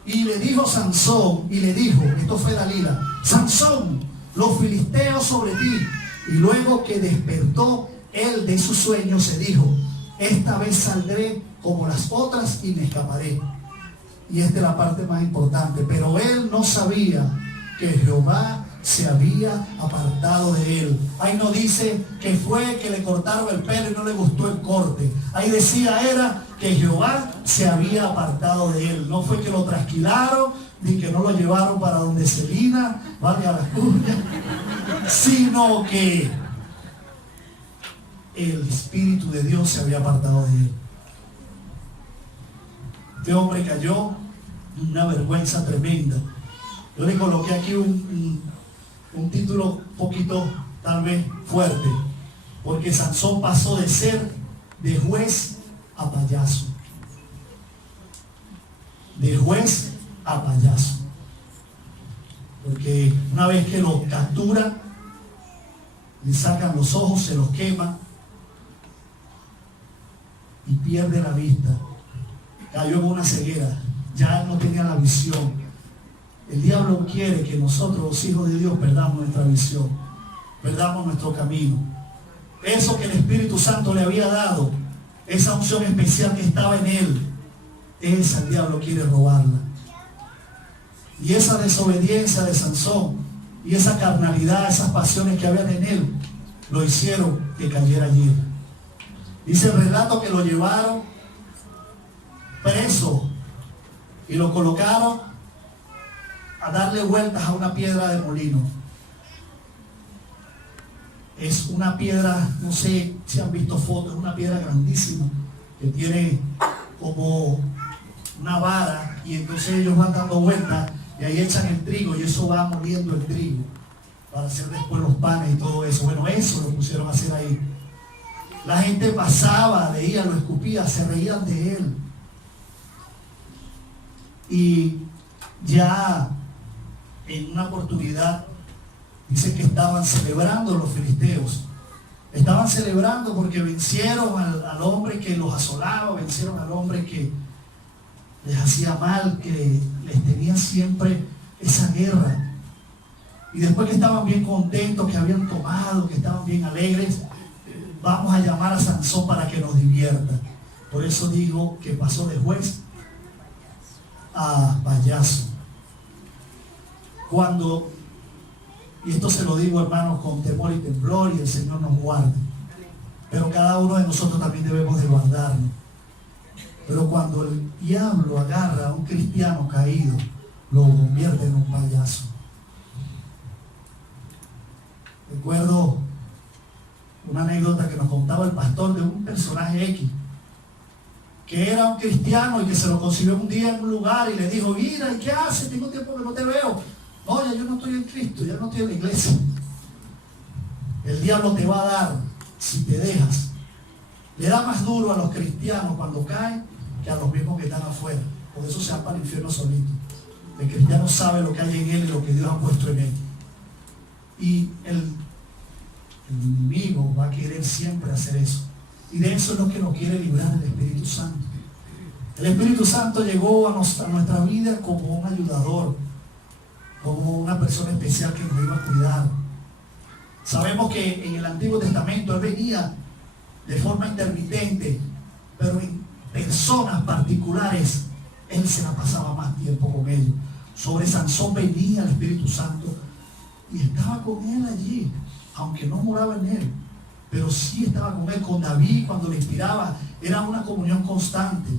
Y le dijo Sansón, y le dijo, esto fue Dalila, Sansón, los filisteos sobre ti. Y luego que despertó él de su sueño, se dijo, esta vez saldré como las otras y me escaparé. Y esta es la parte más importante. Pero él no sabía que Jehová se había apartado de él. Ahí no dice que fue que le cortaron el pelo y no le gustó el corte. Ahí decía era que Jehová se había apartado de él. No fue que lo trasquilaron, ni que no lo llevaron para donde Celina, valga la cuña, sino que el Espíritu de Dios se había apartado de él. Este hombre cayó en una vergüenza tremenda. Yo le coloqué aquí un título un poquito tal vez fuerte, porque Sansón pasó de ser de juez a payaso. De juez a payaso. Porque una vez que lo capturan, le sacan los ojos, se los queman y pierde la vista. Cayó en una ceguera, ya no tenía la visión. El diablo quiere que nosotros, los hijos de Dios, perdamos nuestra visión, perdamos nuestro camino. Eso que el Espíritu Santo le había dado, esa unción especial que estaba en él, esa el diablo quiere robarla. Y esa desobediencia de Sansón y esa carnalidad, esas pasiones que habían en él, lo hicieron que cayera allí. Dice el relato que lo llevaron preso y lo colocaron a darle vueltas a una piedra de molino. Es una piedra, no sé si han visto fotos, es una piedra grandísima que tiene como una vara, y entonces ellos van dando vueltas y ahí echan el trigo y eso va moliendo el trigo para hacer después los panes y todo eso. Bueno, eso lo pusieron a hacer ahí. La gente pasaba, veía, lo escupía, se reían de él. Y ya en una oportunidad dice que estaban celebrando los filisteos. Estaban celebrando porque vencieron al hombre que los asolaba, vencieron al hombre que les hacía mal, que les tenía siempre esa guerra. Y después que estaban bien contentos, que habían tomado, que estaban bien alegres, vamos a llamar a Sansón para que nos divierta. Por eso digo que pasó de juez a payaso. Cuando, y esto se lo digo hermanos con temor y temblor, y el Señor nos guarde, pero cada uno de nosotros también debemos de guardarnos. Pero cuando el diablo agarra a un cristiano caído, lo convierte en un payaso. Recuerdo una anécdota que nos contaba el pastor de un personaje X, que era un cristiano y que se lo consiguió un día en un lugar y le dijo, mira, ¿y qué haces? Tengo tiempo que no te veo. No, ya yo no estoy en Cristo, ya no estoy en la iglesia. El diablo te va a dar si te dejas. Le da más duro a los cristianos cuando caen que a los mismos que están afuera. Por eso se van para el infierno solito. El cristiano sabe lo que hay en él y lo que Dios ha puesto en él. Y el enemigo va a querer siempre hacer eso. Y de eso es lo que nos quiere librar el Espíritu Santo. El Espíritu Santo llegó a nuestra vida como un ayudador, como una persona especial que nos iba a cuidar. Sabemos que en el Antiguo Testamento Él venía de forma intermitente, pero en personas particulares Él se la pasaba más tiempo con ellos. Sobre Sansón venía el Espíritu Santo y estaba con él allí, aunque no moraba en él, pero sí estaba con él. Con David, cuando le inspiraba, era una comunión constante.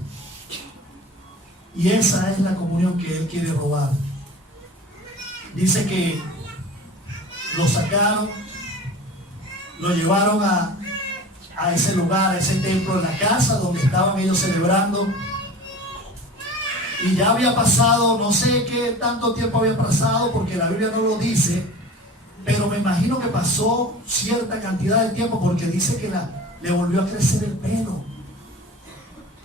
Y esa es la comunión que él quiere robar. Dice que lo sacaron, lo llevaron a ese lugar, a ese templo, en la casa donde estaban ellos celebrando. Y ya había pasado, no sé qué tanto tiempo había pasado, porque la Biblia no lo dice, pero me imagino que pasó cierta cantidad de tiempo, porque dice que le volvió a crecer el pelo.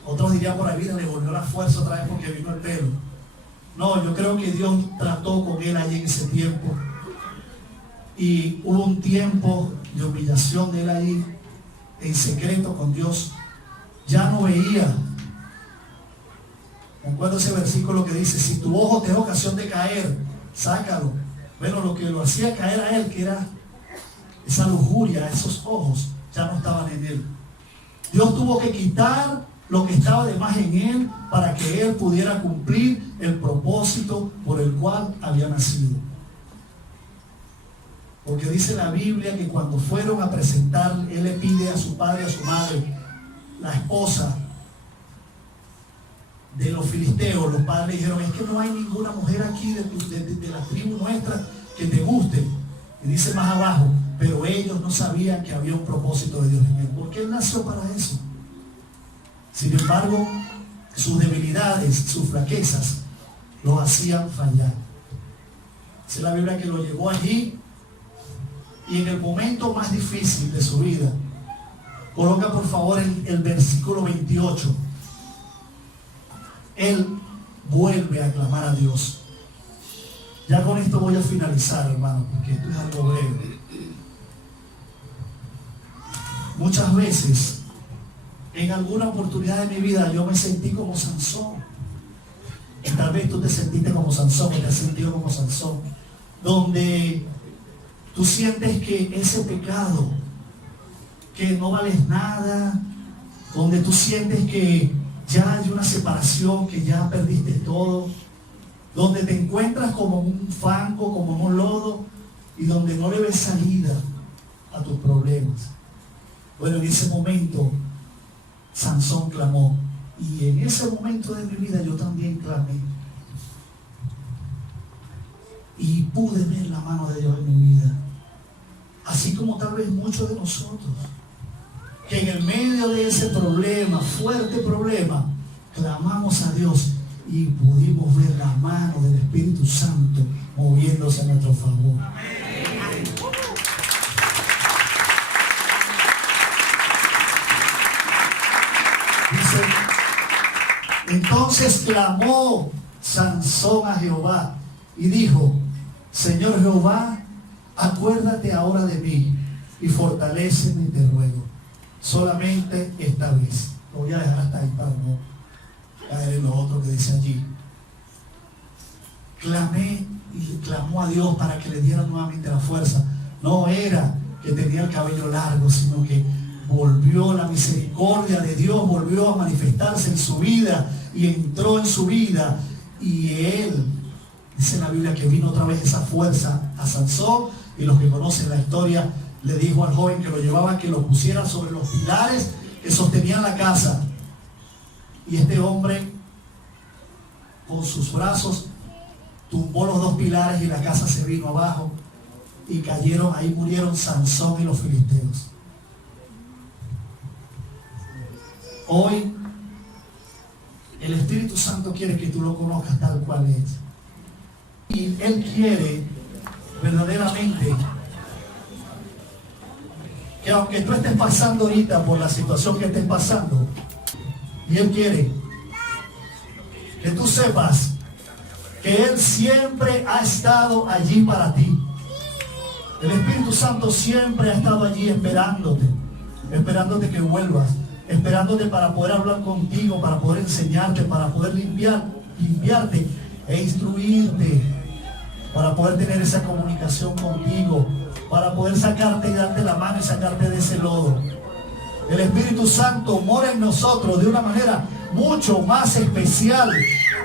Otros dirían por ahí, le volvió la fuerza otra vez porque vino el pelo. No, yo creo que Dios trató con él allí en ese tiempo. Y hubo un tiempo de humillación de él ahí, en secreto con Dios. Ya no veía Me acuerdo ese versículo que dice, si tu ojo te da ocasión de caer, sácalo. Bueno, lo que lo hacía caer a él, que era esa lujuria, esos ojos, ya no estaban en él. Dios tuvo que quitar lo que estaba de más en él para que él pudiera cumplir el propósito por el cual había nacido. Porque dice la Biblia que cuando fueron a presentar, él le pide a su padre y a su madre, la esposa de los filisteos, los padres le dijeron, es que no hay ninguna mujer aquí de la tribu nuestra que te guste. Y dice más abajo, pero ellos no sabían que había un propósito de Dios en él, porque él nació para eso. Sin embargo, sus debilidades, sus flaquezas, lo hacían fallar. Dice la Biblia que lo llevó allí y en el momento más difícil de su vida, coloca por favor el versículo 28. Él vuelve a clamar a Dios. Ya con esto voy a finalizar, hermano, porque esto es algo breve. Muchas veces, en alguna oportunidad de mi vida, yo me sentí como Sansón. Y tal vez tú te sentiste como Sansón, o te has sentido como Sansón, donde tú sientes que ese pecado, que no vales nada, donde tú sientes que ya hay una separación, que ya perdiste todo, donde te encuentras como en un fango, como en un lodo, y donde no le ves salida a tus problemas. Bueno, en ese momento Sansón clamó, y en ese momento de mi vida yo también clamé, y pude ver la mano de Dios en mi vida, así como tal vez muchos de nosotros, que en el medio de ese problema, fuerte problema, clamamos a Dios y pudimos ver la mano del Espíritu Santo moviéndose a nuestro favor. Dice, entonces clamó Sansón a Jehová y dijo, Señor Jehová, acuérdate ahora de mí y fortaléceme, te ruego, solamente esta vez. Lo voy a dejar hasta ahí para no caer en lo otro que dice allí. Clamé y clamó a Dios para que le diera nuevamente la fuerza. No era que tenía el cabello largo, sino que volvió la misericordia de Dios, volvió a manifestarse en su vida y entró en su vida, y él, dice la Biblia, que vino otra vez esa fuerza a Sansón, y los que conocen la historia, le dijo al joven que lo llevaba que lo pusiera sobre los pilares que sostenían la casa, y este hombre con sus brazos tumbó los dos pilares y la casa se vino abajo y cayeron, ahí murieron Sansón y los filisteos. Hoy el Espíritu Santo quiere que tú lo conozcas tal cual es, y Él quiere verdaderamente que aunque tú estés pasando ahorita por la situación que estés pasando, y Él quiere que tú sepas que Él siempre ha estado allí para ti. El Espíritu Santo siempre ha estado allí esperándote que vuelvas, esperándote para poder hablar contigo, para poder enseñarte, para poder limpiarte e instruirte, para poder tener esa comunicación contigo, para poder sacarte y darte la mano y sacarte de ese lodo. El Espíritu Santo mora en nosotros de una manera mucho más especial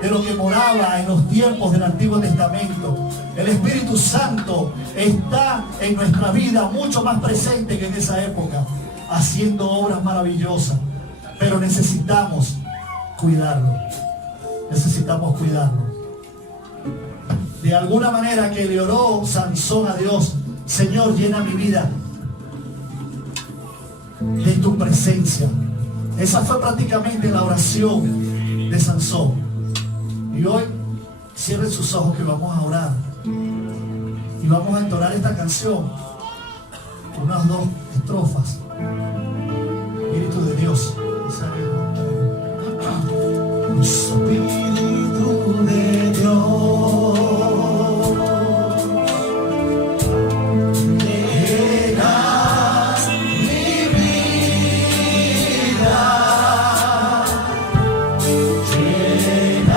de lo que moraba en los tiempos del Antiguo Testamento. El Espíritu Santo está en nuestra vida mucho más presente que en esa época, haciendo obras maravillosas, pero necesitamos cuidarlo. Necesitamos cuidarlo. De alguna manera que le oró Sansón a Dios, Señor, llena mi vida de tu presencia. Esa fue prácticamente la oración de Sansón. Y hoy cierren sus ojos que vamos a orar y vamos a entonar esta canción, unas 2 estrofas. Espíritu de Dios, Espíritu de Dios, llena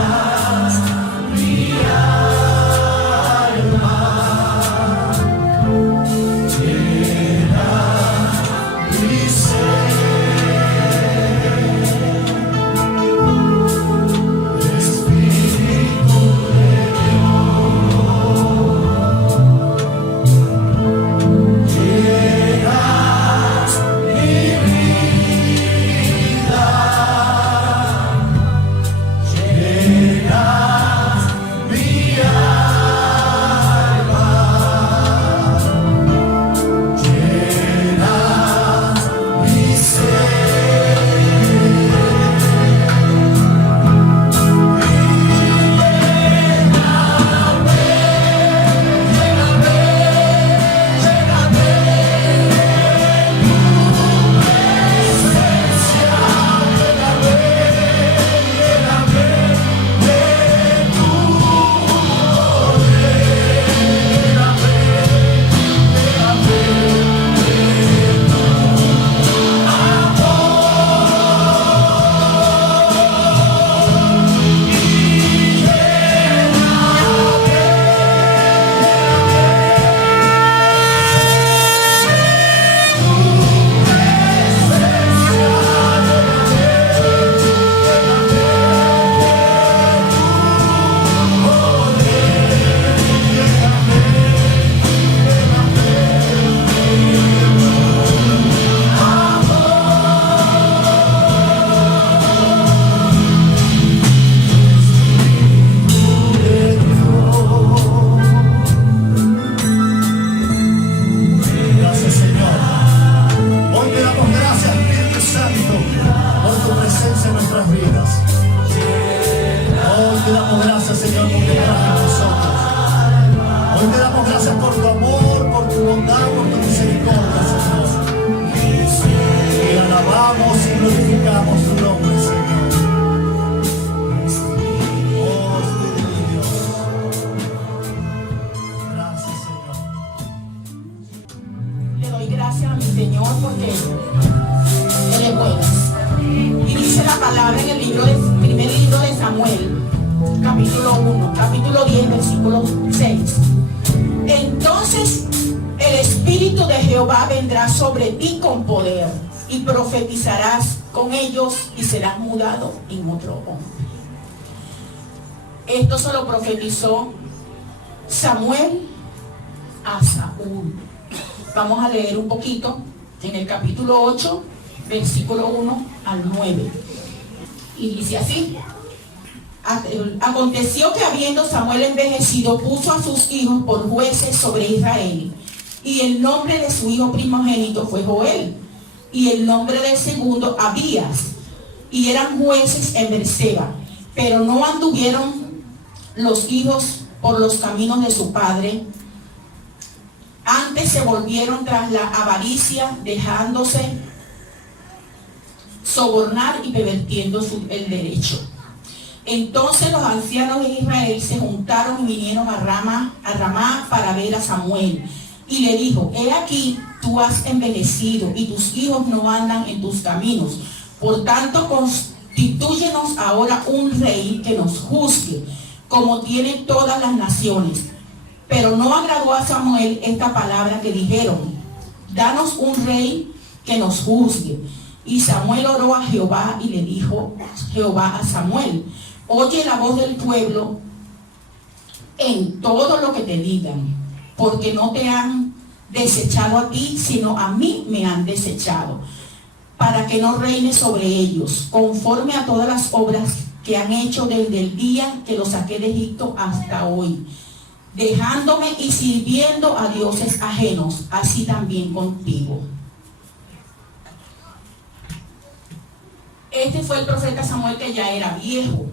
importa, Señor. Y alabamos y glorificamos tu nombre, Señor. Oh, Espíritu de Dios. Gracias, Señor. Le doy gracias a mi Señor porque Él es bueno. Y dice la palabra en el primer libro de Samuel, capítulo 1, capítulo 10, versículo 6. Entonces el Espíritu de Jehová vendrá sobre ti con poder, y profetizarás con ellos y serás mudado en otro hombre. Esto se lo profetizó Samuel a Saúl. Vamos a leer un poquito en el capítulo 8, versículo 1 al 9. Y dice así: aconteció que habiendo Samuel envejecido, puso a sus hijos por jueces sobre Israel. Y el nombre de su hijo primogénito fue Joel, y el nombre del segundo Abías. Y eran jueces en Berseba. Pero no anduvieron los hijos por los caminos de su padre. Antes se volvieron tras la avaricia, dejándose sobornar y pervirtiendo el derecho. Entonces los ancianos de Israel se juntaron y vinieron a Ramá para ver a Samuel. Y le dijo: he aquí, tú has envejecido y tus hijos no andan en tus caminos. Por tanto, constitúyenos ahora un rey que nos juzgue, como tienen todas las naciones. Pero no agradó a Samuel esta palabra que dijeron: danos un rey que nos juzgue. Y Samuel oró a Jehová, y le dijo Jehová a Samuel: oye la voz del pueblo en todo lo que te digan, porque no te han desechado a ti, sino a mí me han desechado, para que no reine sobre ellos, conforme a todas las obras que han hecho desde el día que los saqué de Egipto hasta hoy, dejándome y sirviendo a dioses ajenos, así también contigo. Este fue el profeta Samuel, que ya era viejo.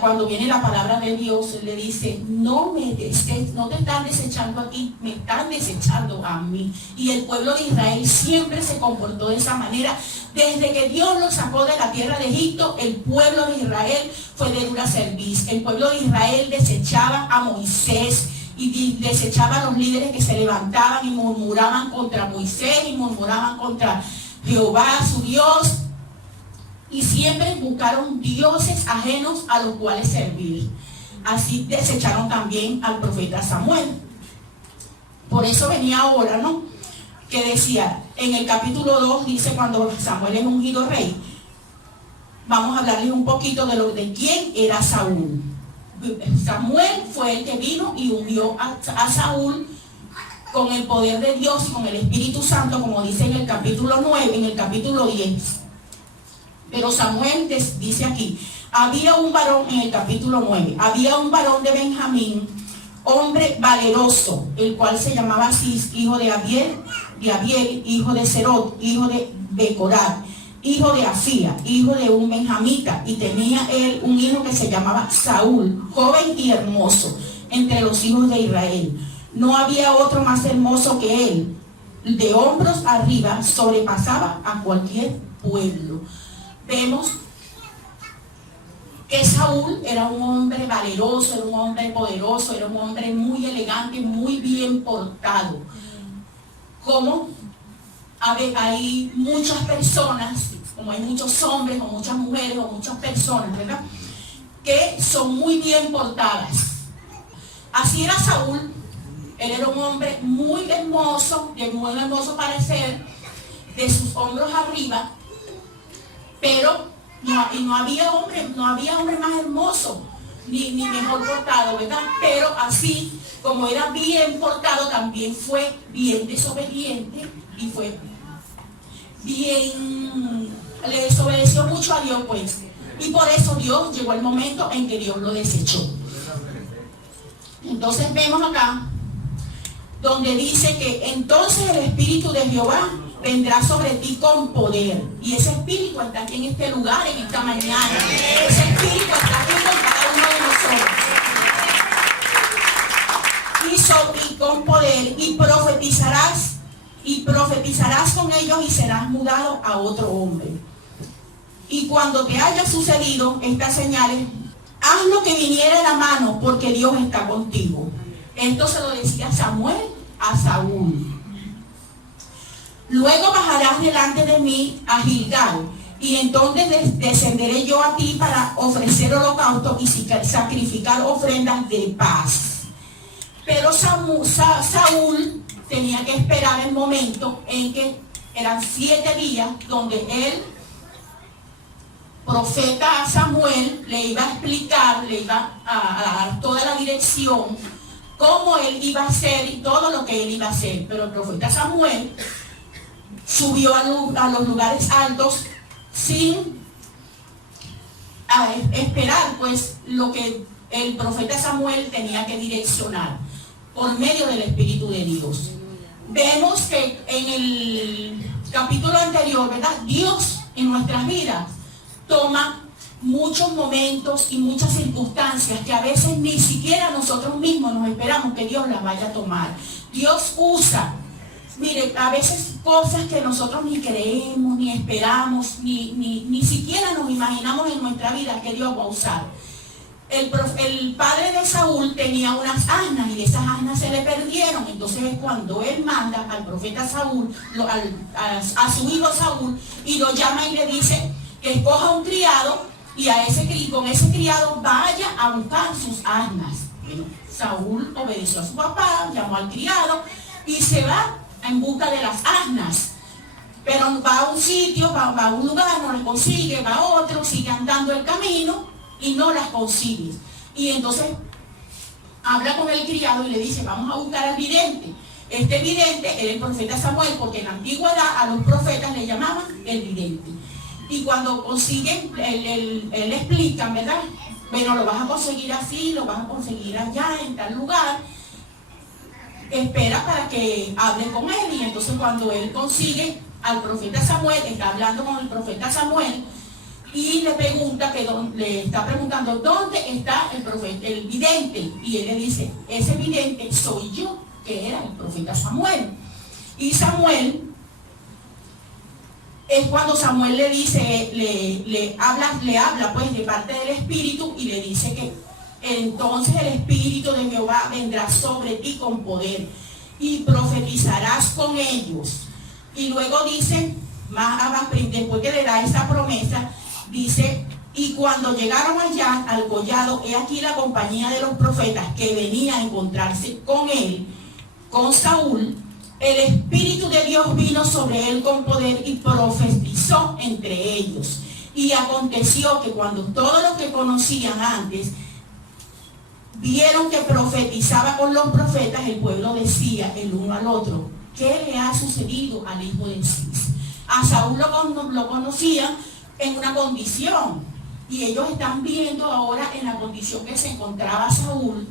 Cuando viene la palabra de Dios, él le dice: no te están desechando a ti, me están desechando a mí. Y el pueblo de Israel siempre se comportó de esa manera. Desde que Dios los sacó de la tierra de Egipto, el pueblo de Israel fue de dura cerviz. El pueblo de Israel desechaba a Moisés y desechaba a los líderes que se levantaban y murmuraban contra Moisés y murmuraban contra Jehová, su Dios. Y siempre buscaron dioses ajenos a los cuales servir. Así desecharon también al profeta Samuel. Por eso venía ahora, ¿no? Que decía, en el capítulo 2 dice, cuando Samuel es ungido rey, vamos a hablarles un poquito de quién era Saúl. Samuel fue el que vino y ungió a Saúl con el poder de Dios y con el Espíritu Santo, como dice en el capítulo 9, en el capítulo 10. Pero Samuel dice aquí: había un varón, en el capítulo 9, había un varón de Benjamín, hombre valeroso, el cual se llamaba Cis, hijo de Abiel, hijo de Serot, hijo de Becorat, hijo de Afía, hijo de un benjamita, y tenía él un hijo que se llamaba Saúl, joven y hermoso, entre los hijos de Israel. No había otro más hermoso que él, de hombros arriba sobrepasaba a cualquier pueblo. Vemos que Saúl era un hombre valeroso, era un hombre poderoso, era un hombre muy elegante, muy bien portado. Como hay muchas personas, como hay muchos hombres o muchas mujeres o muchas personas, ¿verdad?, que son muy bien portadas. Así era Saúl. Él era un hombre muy hermoso, de muy hermoso parecer, de sus hombros arriba. Pero no había hombre más hermoso ni mejor portado, ¿verdad? Pero así como era bien portado, también fue bien desobediente y fue bien, le desobedeció mucho a Dios, pues. Y por eso Dios llegó el momento en que Dios lo desechó. Entonces vemos acá donde dice que entonces el Espíritu de Jehová vendrá sobre ti con poder. Y ese Espíritu está aquí en este lugar, en esta mañana. Ese Espíritu está aquí con cada uno de nosotros. Y con poder, y profetizarás y profetizarás con ellos y serás mudado a otro hombre. Y cuando te haya sucedido estas señales, haz lo que viniera en la mano, porque Dios está contigo. Esto se lo decía Samuel a Saúl. Luego bajarás delante de mí a Gilgal, y entonces descenderé yo a ti para ofrecer holocausto y sacrificar ofrendas de paz. Pero Saúl tenía que esperar el momento en que eran 7 días donde el profeta Samuel le iba a explicar, le iba a dar toda la dirección, cómo él iba a hacer y todo lo que él iba a hacer. Pero el profeta Samuel subió a los lugares altos sin esperar pues lo que el profeta Samuel tenía que direccionar por medio del Espíritu de Dios. Vemos que en el capítulo anterior, ¿verdad? Dios en nuestras vidas toma muchos momentos y muchas circunstancias que a veces ni siquiera nosotros mismos nos esperamos que Dios las vaya a tomar. Dios usa, mire, a veces cosas que nosotros ni creemos, ni esperamos, ni siquiera nos imaginamos en nuestra vida que Dios va a usar. El padre de Saúl tenía unas asnas y esas asnas se le perdieron. Entonces es cuando él manda al profeta Saúl, a su hijo Saúl, y lo llama y le dice que escoja un criado y con ese criado vaya a buscar sus asnas. Bueno, Saúl obedeció a su papá, llamó al criado y se va en busca de las asnas. Pero va a un sitio, va a un lugar, no las consigue, va a otro, sigue andando el camino y no las consigue. Y entonces habla con el criado y le dice, vamos a buscar al vidente. Este vidente era el profeta Samuel, porque en la antigüedad a los profetas le llamaban el vidente. Y cuando consiguen, él explica, ¿verdad? Bueno, lo vas a conseguir así, lo vas a conseguir allá, en tal lugar. Espera para que hable con él. Y entonces cuando él consigue al profeta Samuel, está hablando con el profeta Samuel, y le está preguntando dónde está el vidente. Y él le dice, ese vidente soy yo, que era el profeta Samuel. Y Samuel, es cuando Samuel le dice, le habla pues de parte del Espíritu, y le dice que entonces el Espíritu de Jehová vendrá sobre ti con poder y profetizarás con ellos. Y luego dice, después que le da esta promesa, dice, y cuando llegaron allá al collado, he aquí la compañía de los profetas que venía a encontrarse con él, con Saúl. El Espíritu de Dios vino sobre él con poder y profetizó entre ellos. Y aconteció que cuando todos los que conocían antes vieron que profetizaba con los profetas, el pueblo decía el uno al otro, ¿qué le ha sucedido al hijo de Cis? A Saúl lo conocían en una condición, y ellos están viendo ahora en la condición que se encontraba Saúl,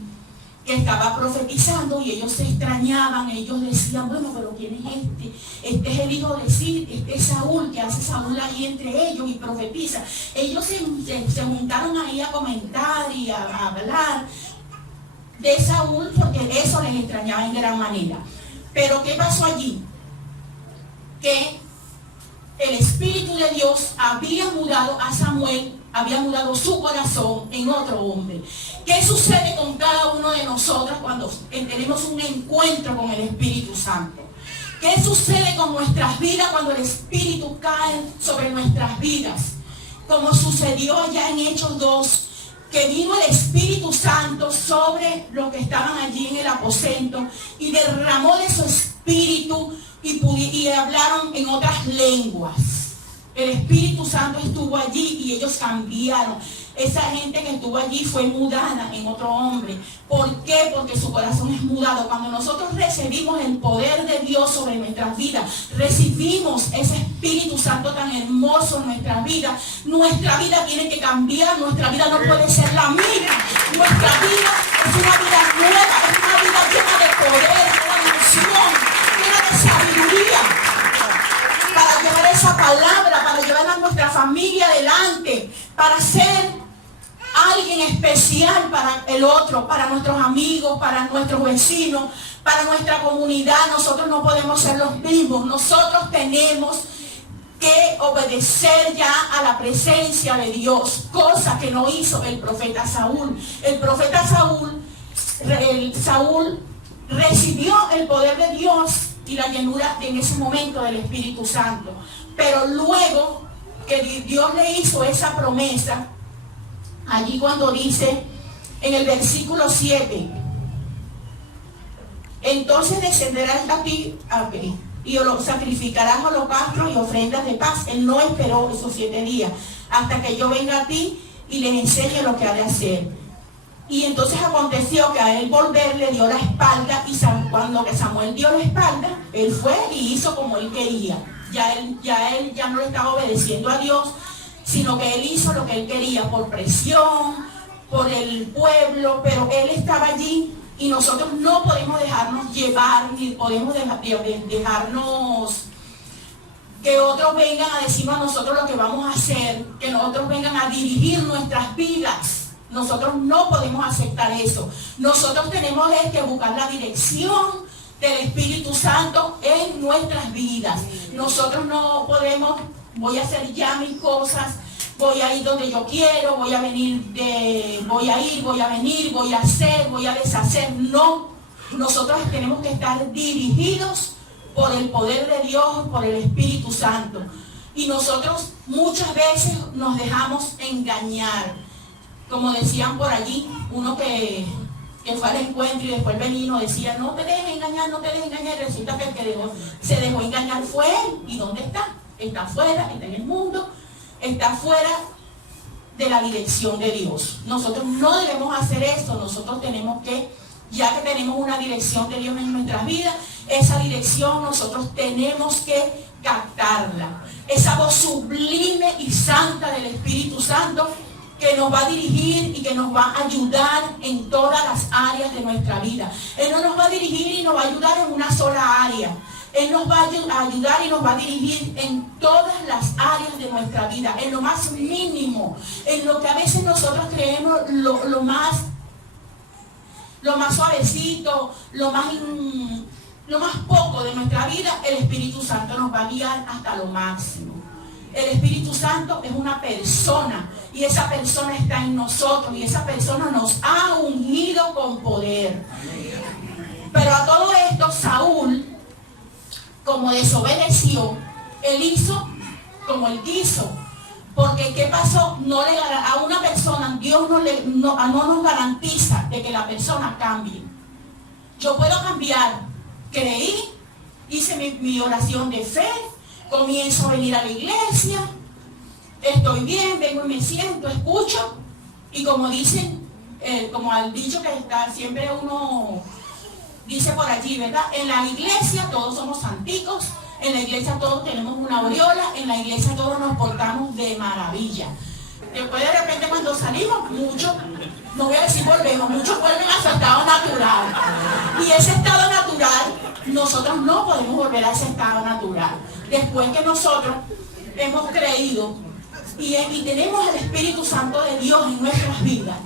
que estaba profetizando, y ellos se extrañaban. Ellos decían, bueno, pero ¿quién es este? Este es el hijo de Cis, este es Saúl, que hace Saúl ahí entre ellos y profetiza. Ellos se juntaron ahí a comentar y a hablar de Saúl, porque eso les extrañaba en gran manera. Pero ¿qué pasó allí? Que el Espíritu de Dios había mudado a Samuel, había mudado su corazón en otro hombre. ¿Qué sucede con cada uno de nosotros cuando tenemos un encuentro con el Espíritu Santo? ¿Qué sucede con nuestras vidas cuando el Espíritu cae sobre nuestras vidas? Como sucedió ya en Hechos 2, que vino el Espíritu Santo sobre los que estaban allí en el aposento y derramó de su Espíritu y hablaron en otras lenguas. El Espíritu Santo estuvo allí y ellos cambiaron. Esa gente que estuvo allí fue mudada en otro hombre. ¿Por qué? Porque su corazón es mudado. Cuando nosotros recibimos el poder de Dios sobre nuestras vidas, recibimos ese Espíritu Santo tan hermoso en nuestras vidas, nuestra vida tiene que cambiar. Nuestra vida no puede ser la misma. Nuestra vida es una vida nueva, es una vida llena de poder, llena de unción, llena de sabiduría, para llevar esa palabra, para llevar a nuestra familia adelante, para ser alguien especial para el otro, para nuestros amigos, para nuestros vecinos, para nuestra comunidad. Nosotros no podemos ser los mismos. Nosotros tenemos que obedecer ya a la presencia de Dios, cosa que no hizo el profeta Saúl. El profeta Saúl recibió el poder de Dios y la llenura en ese momento del Espíritu Santo. Pero luego que Dios le hizo esa promesa, allí cuando dice en el versículo 7, entonces descenderás a ti y sacrificarás holocaustos y ofrendas de paz. Él no esperó esos 7 días hasta que yo venga a ti y les enseñe lo que ha de hacer. Y entonces aconteció que a él volver le dio la espalda, y cuando que Samuel dio la espalda, él fue y hizo como él quería. Él ya no le estaba obedeciendo a Dios, sino que él hizo lo que él quería por presión, por el pueblo, pero él estaba allí. Y nosotros no podemos dejarnos llevar, ni podemos dejarnos que otros vengan a decirnos a nosotros lo que vamos a hacer, que nosotros vengan a dirigir nuestras vidas. Nosotros no podemos aceptar eso. Nosotros tenemos que buscar la dirección del Espíritu Santo en nuestras vidas. Nosotros no podemos, voy a hacer ya mis cosas, voy a ir donde yo quiero, voy a venir, voy a venir, voy a hacer, voy a deshacer. No, nosotros tenemos que estar dirigidos por el poder de Dios, por el Espíritu Santo. Y nosotros muchas veces nos dejamos engañar. Como decían por allí, uno que fue al encuentro y después venía y nos decía, no te dejes engañar, no te dejes engañar. Y resulta que el que se dejó engañar fue él. ¿Y dónde está? Está afuera, está en el mundo, está fuera de la dirección de Dios. Nosotros no debemos hacer eso. Nosotros tenemos que, ya que tenemos una dirección de Dios en nuestras vidas, esa dirección nosotros tenemos que captarla. Esa voz sublime y santa del Espíritu Santo que nos va a dirigir y que nos va a ayudar en todas las áreas de nuestra vida. Él no nos va a dirigir y nos va a ayudar en una sola área. Él nos va a ayudar y nos va a dirigir en todas las áreas de nuestra vida, en lo más mínimo, en lo que a veces nosotros creemos lo más suavecito, lo más poco de nuestra vida. El Espíritu Santo nos va a guiar hasta lo máximo. El Espíritu Santo es una persona y esa persona está en nosotros y esa persona nos ha ungido con poder. Pero a todo esto Saúl, como desobedeció, él hizo como él quiso. Porque ¿qué pasó? A una persona, Dios no nos garantiza de que la persona cambie. Yo puedo cambiar. Creí, hice mi oración de fe, comienzo a venir a la iglesia, estoy bien, vengo y me siento, escucho, y como dicen, como al dicho que está, siempre uno dice por allí, ¿verdad? En la iglesia todos somos santicos, en la iglesia todos tenemos una aureola, en la iglesia todos nos portamos de maravilla. Después de repente cuando salimos, muchos, no voy a decir volvemos, muchos vuelven a su estado natural. Y ese estado natural, nosotros no podemos volver a ese estado natural. Después que nosotros hemos creído y tenemos el Espíritu Santo de Dios en nuestras vidas,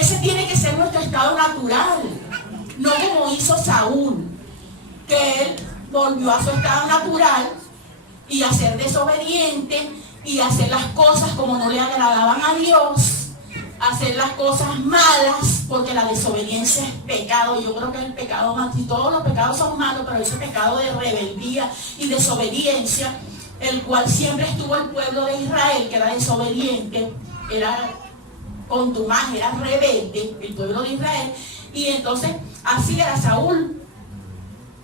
ese tiene que ser nuestro estado natural. No como hizo Saúl, que él volvió a su estado natural y a ser desobediente y hacer las cosas como no le agradaban a Dios, hacer las cosas malas, porque la desobediencia es pecado. Yo creo que es el pecado más, y todos los pecados son malos, pero ese pecado de rebeldía y desobediencia, el cual siempre estuvo el pueblo de Israel, que era desobediente, era contumaz, era rebelde, el pueblo de Israel, y entonces así era Saúl.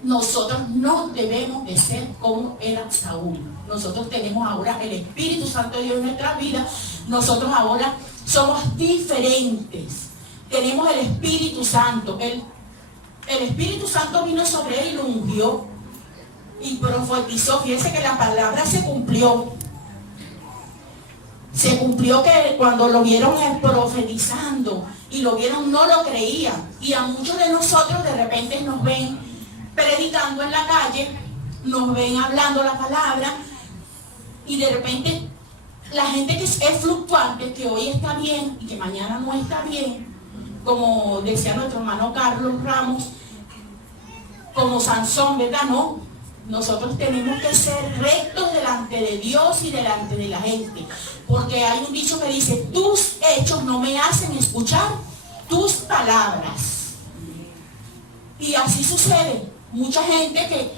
Nosotros no debemos de ser como era Saúl. Nosotros tenemos ahora el Espíritu Santo de Dios en nuestra vida. Nosotros ahora somos diferentes. Tenemos el Espíritu Santo. El Espíritu Santo vino sobre él y lo ungió y profetizó. Fíjense que la palabra se cumplió. Se cumplió que cuando lo vieron profetizando y lo vieron no lo creían. Y a muchos de nosotros de repente nos ven predicando en la calle, nos ven hablando la palabra y de repente la gente que es fluctuante, que hoy está bien y que mañana no está bien, como decía nuestro hermano Carlos Ramos, como Sansón, ¿verdad? No, nosotros tenemos que ser rectos delante de Dios y delante de la gente, porque hay un dicho que dice, tus hechos no me hacen escuchar tus palabras. Y así sucede, mucha gente que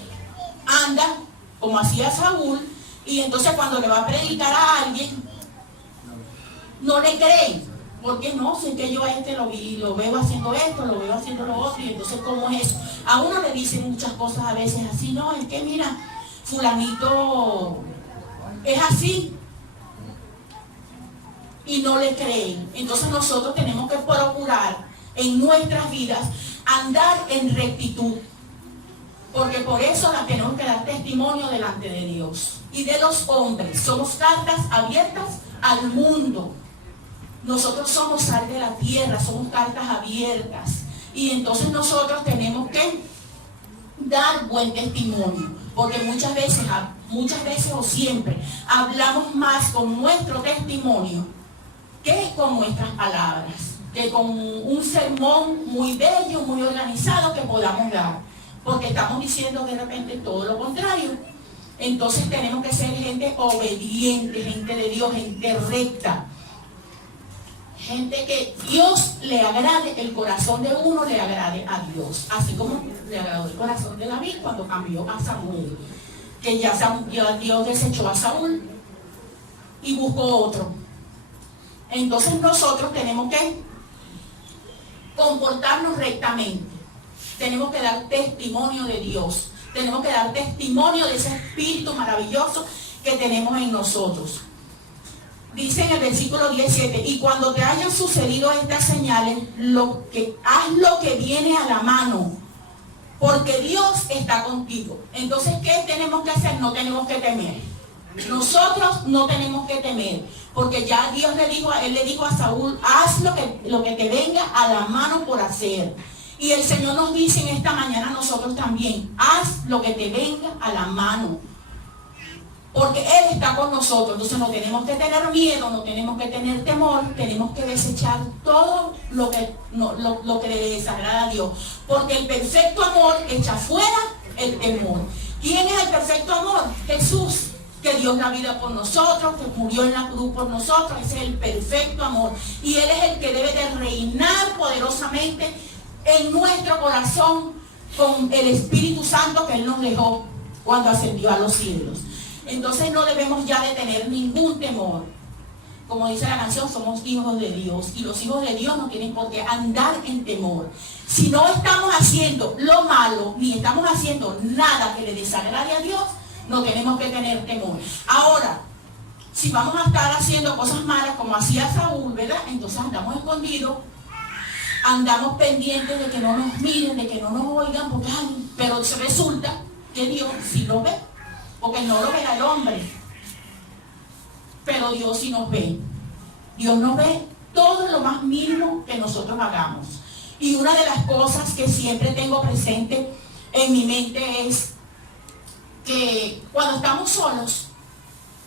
anda como hacía Saúl, y entonces cuando le va a predicar a alguien, no le creen. Porque no, sé que yo a este lo veo haciendo esto, lo veo haciendo lo otro, y entonces ¿cómo es eso? A uno le dicen muchas cosas a veces así, no, es que mira, fulanito es así, y no le creen. Entonces nosotros tenemos que procurar en nuestras vidas andar en rectitud, porque por eso tenemos que dar testimonio delante de Dios y de los hombres. Somos cartas abiertas al mundo. Nosotros somos sal de la tierra, somos cartas abiertas. Y entonces nosotros tenemos que dar buen testimonio. Porque muchas veces o siempre, hablamos más con nuestro testimonio que con nuestras palabras. Que con un sermón muy bello, muy organizado que podamos dar. Porque estamos diciendo de repente todo lo contrario. Entonces tenemos que ser gente obediente, gente de Dios, gente recta. Gente que Dios le agrade, el corazón de uno le agrade a Dios. Así como le agradó el corazón de David cuando cambió a Samuel. Que ya Dios desechó a Saúl y buscó otro. Entonces nosotros tenemos que comportarnos rectamente. Tenemos que dar testimonio de Dios. Tenemos que dar testimonio de ese espíritu maravilloso que tenemos en nosotros. Dice en el versículo 17, y cuando te hayan sucedido estas señales, haz lo que viene a la mano, porque Dios está contigo. Entonces, ¿qué tenemos que hacer? No tenemos que temer. Nosotros no tenemos que temer, porque ya Dios él le dijo a Saúl, haz lo que te venga a la mano por hacer. Y el Señor nos dice en esta mañana a nosotros también, haz lo que te venga a la mano. Porque Él está con nosotros, entonces no tenemos que tener miedo, no tenemos que tener temor, tenemos que desechar todo lo que le desagrada a Dios. Porque el perfecto amor echa fuera el temor. ¿Quién es el perfecto amor? Jesús, que dio la vida por nosotros, que murió en la cruz por nosotros, ese es el perfecto amor. Y Él es el que debe de reinar poderosamente en nuestro corazón con el Espíritu Santo que Él nos dejó cuando ascendió a los cielos. Entonces no debemos ya de tener ningún temor. Como dice la canción, somos hijos de Dios. Y los hijos de Dios no tienen por qué andar en temor. Si no estamos haciendo lo malo, ni estamos haciendo nada que le desagrade a Dios, no tenemos que tener temor. Ahora, si vamos a estar haciendo cosas malas como hacía Saúl, ¿verdad? Entonces andamos escondidos, andamos pendientes de que no nos miren, de que no nos oigan, porque, pero resulta que Dios sí lo ve. Porque no lo verá el hombre, pero Dios sí nos ve. Dios nos ve todo lo más mínimo que nosotros hagamos. Y una de las cosas que siempre tengo presente en mi mente es que cuando estamos solos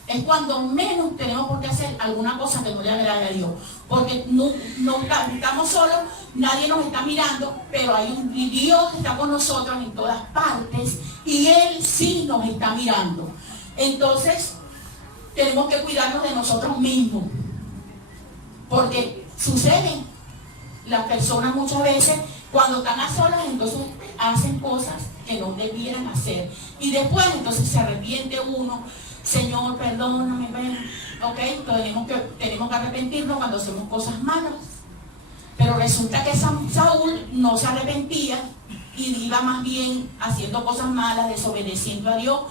es cuando menos tenemos por qué hacer alguna cosa que no le agrade a Dios. Porque no estamos solos, nadie nos está mirando, pero hay un Dios que está con nosotros en todas partes y Él sí nos está mirando. Entonces, tenemos que cuidarnos de nosotros mismos. Porque sucede, las personas muchas veces, cuando están a solas, entonces hacen cosas que no debieran hacer. Y después, entonces se arrepiente uno. Señor, perdóname, ok, tenemos que arrepentirnos cuando hacemos cosas malas. Pero resulta que Saúl no se arrepentía y iba más bien haciendo cosas malas, desobedeciendo a Dios,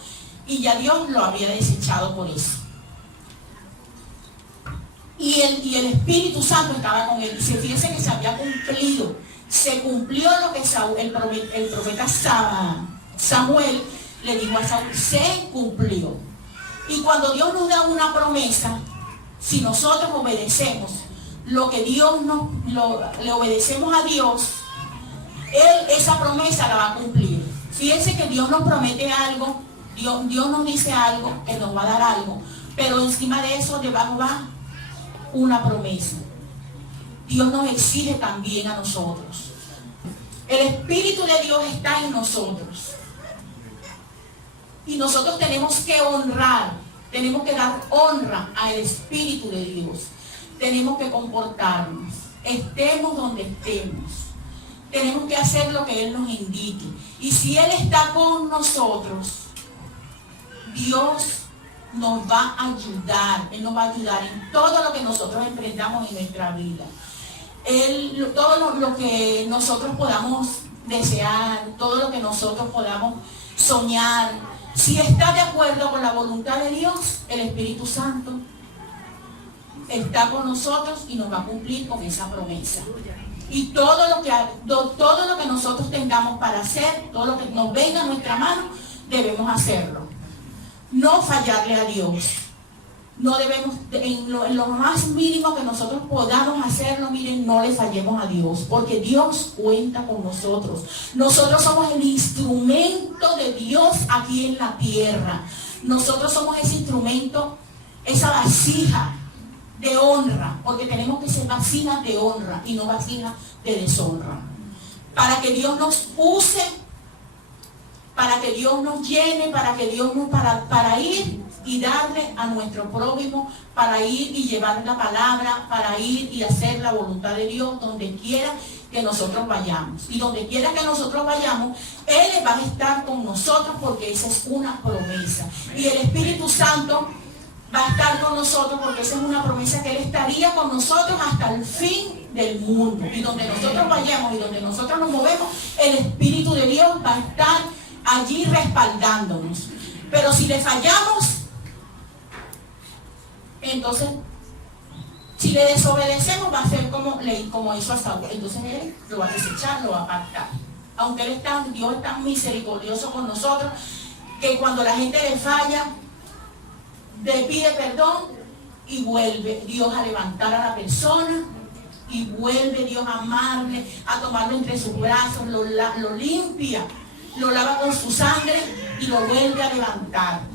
y ya Dios lo había desechado por eso. Y el Espíritu Santo estaba con él. Y fíjense que se había cumplido. Se cumplió lo que el profeta Samuel le dijo a Saúl. Se cumplió. Y cuando Dios nos da una promesa, si nosotros obedecemos lo que Dios le obedecemos a Dios, Él esa promesa la va a cumplir. Fíjense que Dios nos promete algo, Dios nos dice algo, que nos va a dar algo, pero encima de eso debajo va una promesa. Dios nos exige también a nosotros. El Espíritu de Dios está en nosotros. Y nosotros tenemos que honrar, tenemos que dar honra al Espíritu de Dios. Tenemos que comportarnos, estemos donde estemos. Tenemos que hacer lo que Él nos indique. Y si Él está con nosotros, Dios nos va a ayudar. Él nos va a ayudar en todo lo que nosotros emprendamos en nuestra vida. Todo lo que nosotros podamos desear, todo lo que nosotros podamos soñar, si está de acuerdo con la voluntad de Dios, el Espíritu Santo está con nosotros y nos va a cumplir con esa promesa. Y todo lo que nosotros tengamos para hacer, todo lo que nos venga a nuestra mano, debemos hacerlo. No fallarle a Dios. No debemos, en lo más mínimo que nosotros podamos hacerlo, miren, no le fallemos a Dios, porque Dios cuenta con nosotros. Nosotros somos el instrumento de Dios aquí en la tierra. Nosotros somos ese instrumento, esa vasija de honra, porque tenemos que ser vasijas de honra y no vasijas de deshonra. Para que Dios nos use, para que Dios nos llene, para que Dios nos, para ir y darle a nuestro prójimo, para ir y llevar la palabra, para ir y hacer la voluntad de Dios donde quiera que nosotros vayamos. Y donde quiera que nosotros vayamos, Él va a estar con nosotros, porque esa es una promesa. Y el Espíritu Santo va a estar con nosotros, porque esa es una promesa, que Él estaría con nosotros hasta el fin del mundo. Y donde nosotros vayamos y donde nosotros nos movemos, el Espíritu de Dios va a estar allí respaldándonos. Pero si le fallamos, entonces, si le desobedecemos, va a ser como hizo a Saúl. Entonces Él lo va a desechar, lo va a apartar. Aunque Dios es tan misericordioso con nosotros, que cuando la gente le falla, le pide perdón y vuelve Dios a levantar a la persona, y vuelve Dios a amarle, a tomarlo entre sus brazos, lo limpia, lo lava con su sangre y lo vuelve a levantar.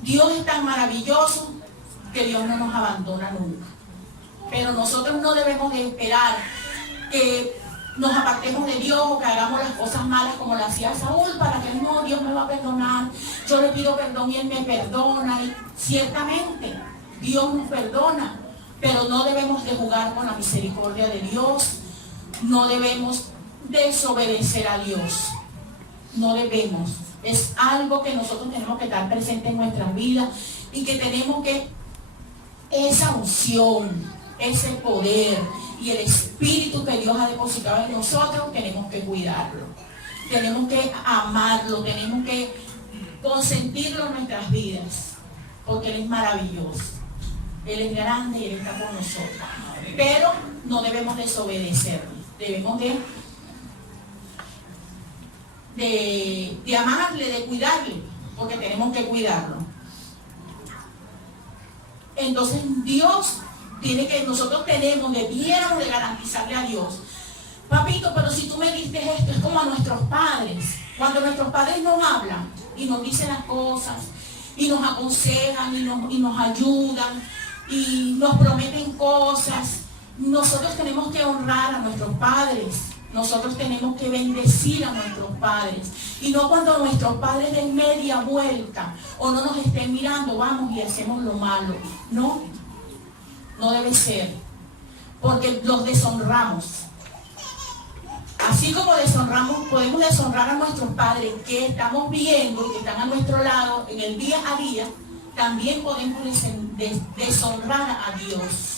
Dios es tan maravilloso que Dios no nos abandona nunca. Pero nosotros no debemos de esperar que nos apartemos de Dios o que hagamos las cosas malas como lo hacía Saúl, para que no, Dios me va a perdonar. Yo le pido perdón y Él me perdona. Y ciertamente Dios nos perdona, pero no debemos de jugar con la misericordia de Dios. No debemos desobedecer a Dios. No debemos. Es algo que nosotros tenemos que estar presente en nuestras vidas, y que tenemos que, esa unción, ese poder y el espíritu que Dios ha depositado en nosotros, tenemos que cuidarlo, tenemos que amarlo, tenemos que consentirlo en nuestras vidas, porque Él es maravilloso, Él es grande y Él está con nosotros. Pero no debemos desobedecerlo, debemos de amarle, de cuidarle, porque tenemos que cuidarlo. Entonces nosotros debiéramos de garantizarle a Dios: papito, pero si tú me diste esto, es como a nuestros padres. Cuando nuestros padres nos hablan y nos dicen las cosas, y nos aconsejan, y nos ayudan, y nos prometen cosas, nosotros tenemos que honrar a nuestros padres. Nosotros tenemos que bendecir a nuestros padres, y no cuando nuestros padres den media vuelta o no nos estén mirando, vamos y hacemos lo malo. No, no debe ser, porque los deshonramos. Así como podemos deshonrar a nuestros padres que estamos viendo y que están a nuestro lado en el día a día, también podemos deshonrar a Dios.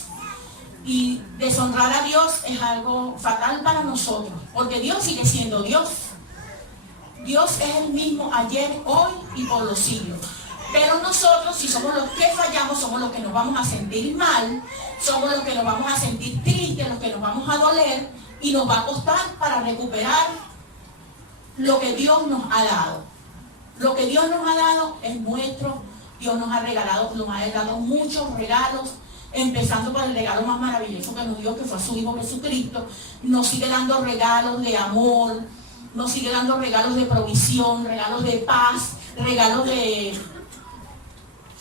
Y deshonrar a Dios es algo fatal para nosotros, porque Dios sigue siendo Dios. Dios es el mismo ayer, hoy y por los siglos. Pero nosotros, si somos los que fallamos, somos los que nos vamos a sentir mal, somos los que nos vamos a sentir tristes, los que nos vamos a doler, y nos va a costar para recuperar lo que Dios nos ha dado. Lo que Dios nos ha dado es nuestro. Dios nos ha dado muchos regalos, empezando por el regalo más maravilloso que nos dio, que fue su Hijo Jesucristo. Nos sigue dando regalos de amor, nos sigue dando regalos de provisión, regalos de paz, regalos de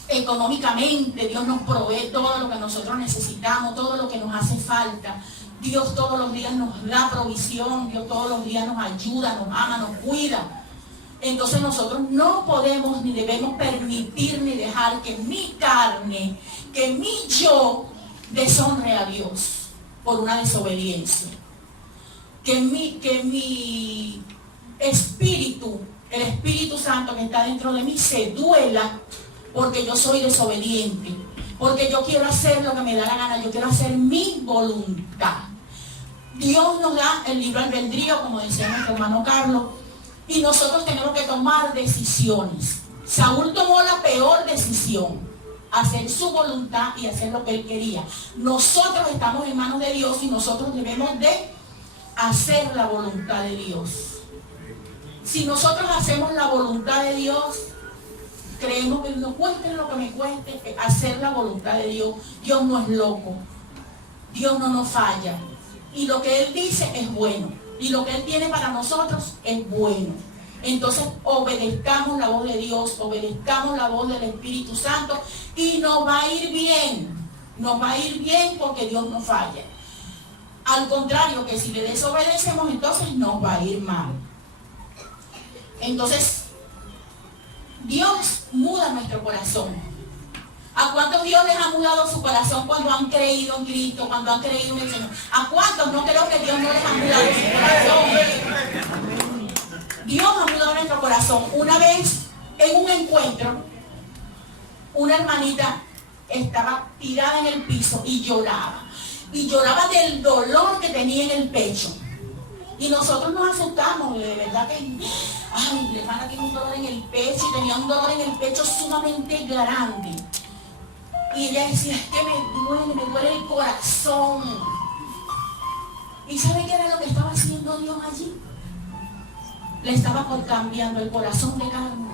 económicamente. Dios nos provee todo lo que nosotros necesitamos, todo lo que nos hace falta. Dios todos los días nos da provisión, Dios todos los días nos ayuda, nos ama, nos cuida. Entonces nosotros no podemos ni debemos permitir ni dejar que mi carne, que mi yo deshonre a Dios por una desobediencia. Que mi espíritu, el Espíritu Santo que está dentro de mí, se duela porque yo soy desobediente. Porque yo quiero hacer lo que me da la gana, yo quiero hacer mi voluntad. Dios nos da el libre albedrío, como decía nuestro hermano Carlos, y nosotros tenemos que tomar decisiones. Saúl tomó la peor decisión, hacer su voluntad y hacer lo que él quería. Nosotros estamos en manos de Dios y nosotros debemos de hacer la voluntad de Dios. Si nosotros hacemos la voluntad de Dios, creemos que nos cueste lo que me cueste, hacer la voluntad de Dios. Dios no es loco, Dios no nos falla, y lo que Él dice es bueno, y lo que Él tiene para nosotros es bueno. Entonces obedezcamos la voz de Dios, obedezcamos la voz del Espíritu Santo, y nos va a ir bien, nos va a ir bien porque Dios no falla. Al contrario, que si le desobedecemos, entonces nos va a ir mal. Entonces Dios muda nuestro corazón. ¿A cuántos Dios les ha mudado su corazón cuando han creído en Cristo, cuando han creído en el Señor? ¿A cuántos no creo que Dios no les ha mudado su corazón? Dios ha mudado nuestro corazón. Una vez en un encuentro, una hermanita estaba tirada en el piso y lloraba. Y lloraba del dolor que tenía en el pecho. Y nosotros nos asustamos, de verdad que, ay, la hermana tiene un dolor en el pecho, y tenía un dolor en el pecho sumamente grande. Y ella decía, es que me duele el corazón. ¿Y sabe qué era lo que estaba haciendo Dios allí? Le estaba cambiando el corazón de carne,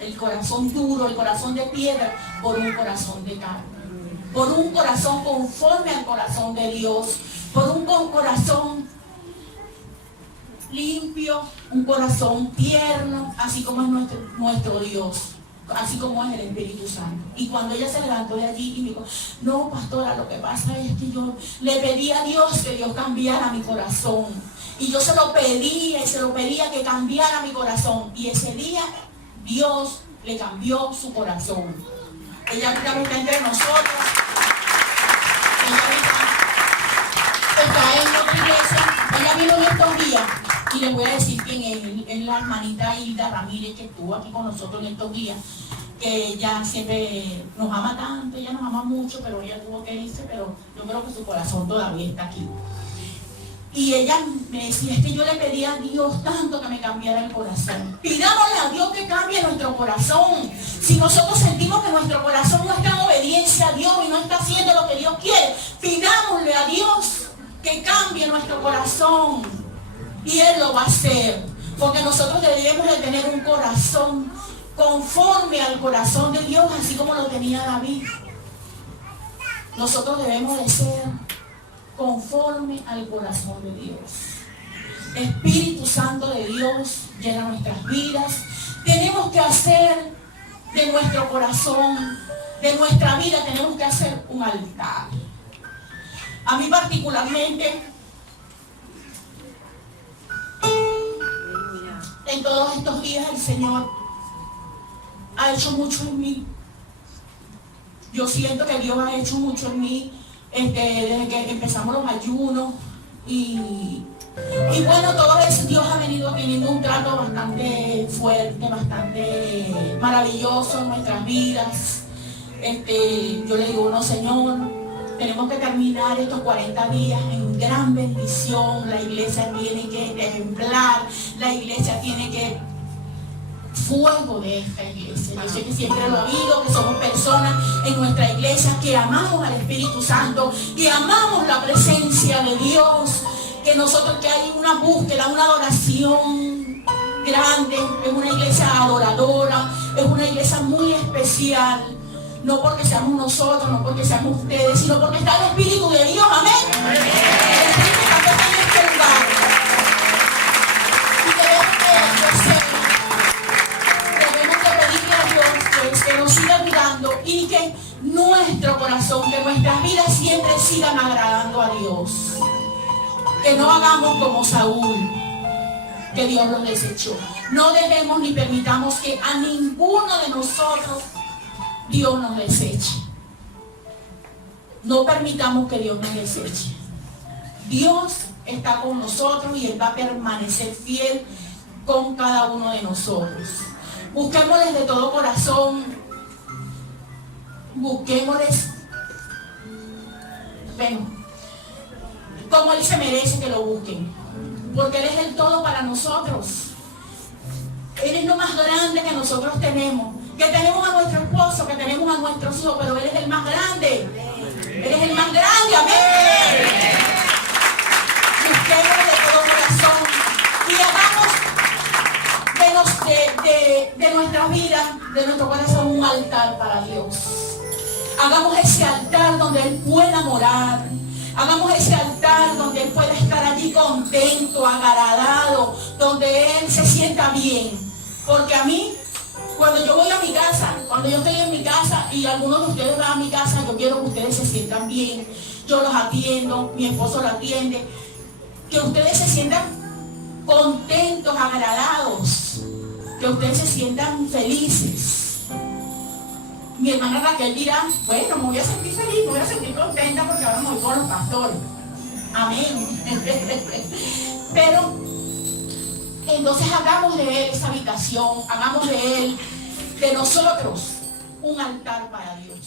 el corazón duro, el corazón de piedra, por un corazón de carne. Por un corazón conforme al corazón de Dios, por un corazón limpio, un corazón tierno, así como es nuestro Dios, así como es el Espíritu Santo. Y cuando ella se levantó de allí y me dijo, no, pastora, lo que pasa es que yo le pedí a Dios que Dios cambiara mi corazón. Y yo se lo pedía y se lo pedía que cambiara mi corazón. Y ese día Dios le cambió su corazón. Ella ahorita está entre nosotros. Está en otra iglesia. Ella vino en estos días. Y les voy a decir quién es la hermanita Hilda Ramírez, que estuvo aquí con nosotros en estos días, que ella siempre nos ama tanto, ella nos ama mucho, pero ella tuvo que irse, pero yo creo que su corazón todavía está aquí. Y ella me decía, es que yo le pedí a Dios tanto que me cambiara el corazón. Pidámosle a Dios que cambie nuestro corazón. Si nosotros sentimos que nuestro corazón no está en obediencia a Dios y no está haciendo lo que Dios quiere, pidámosle a Dios que cambie nuestro corazón. Y Él lo va a hacer, porque nosotros debemos de tener un corazón conforme al corazón de Dios, así como lo tenía David. Nosotros debemos de ser conforme al corazón de Dios. Espíritu Santo de Dios llena nuestras vidas. Tenemos que hacer de nuestro corazón, de nuestra vida, tenemos que hacer un altar. A mí particularmente, en todos estos días el Señor ha hecho mucho en mí. Yo siento que Dios ha hecho mucho en mí desde que empezamos los ayunos y bueno, todo eso Dios ha venido teniendo un trato bastante fuerte, bastante maravilloso en nuestras vidas. Yo le digo, no, Señor, tenemos que terminar estos 40 días en gran bendición. La iglesia tiene que ejemplar, la iglesia tiene que fuego de esta iglesia. Yo sé que siempre lo ha habido, que somos personas en nuestra iglesia que amamos al Espíritu Santo, que amamos la presencia de Dios, que nosotros, que hay una búsqueda, una adoración grande, es una iglesia adoradora, es una iglesia muy especial. No porque seamos nosotros, no porque seamos ustedes, sino porque está el Espíritu de Dios, amén. El Espíritu Santo está en este lugar. Y debemos de pedirle a Dios que nos siga cuidando y que nuestro corazón, que nuestras vidas siempre sigan agradando a Dios. Que no hagamos como Saúl, que Dios los desechó. No dejemos ni permitamos que a ninguno de nosotros Dios nos deseche. No permitamos que Dios nos deseche. Dios está con nosotros y Él va a permanecer fiel con cada uno de nosotros. Busquémosles de todo corazón. Busquémosles, bueno, como Él se merece que lo busquen. Porque Él es el todo para nosotros. Él es lo más grande que nosotros tenemos. Que tenemos a nuestro esposo, que tenemos a nuestros hijos, pero Él es el más grande. Él es el más grande, amén. Busquemos de todo corazón y hagamos de nuestra vida, de nuestro corazón, un altar para Dios. Hagamos ese altar donde Él pueda morar. Hagamos ese altar donde Él pueda estar allí contento, agradado, donde Él se sienta bien. Porque a mí, cuando yo voy a mi casa, cuando yo estoy en mi casa y algunos de ustedes van a mi casa, yo quiero que ustedes se sientan bien. Yo los atiendo, mi esposo los atiende. Que ustedes se sientan contentos, agradados. Que ustedes se sientan felices. Mi hermana Raquel dirá, bueno, me voy a sentir feliz, me voy a sentir contenta porque ahora me voy con los pastores. Amén. Pero entonces hagamos de Él esa habitación, hagamos de Él, de nosotros, un altar para Dios.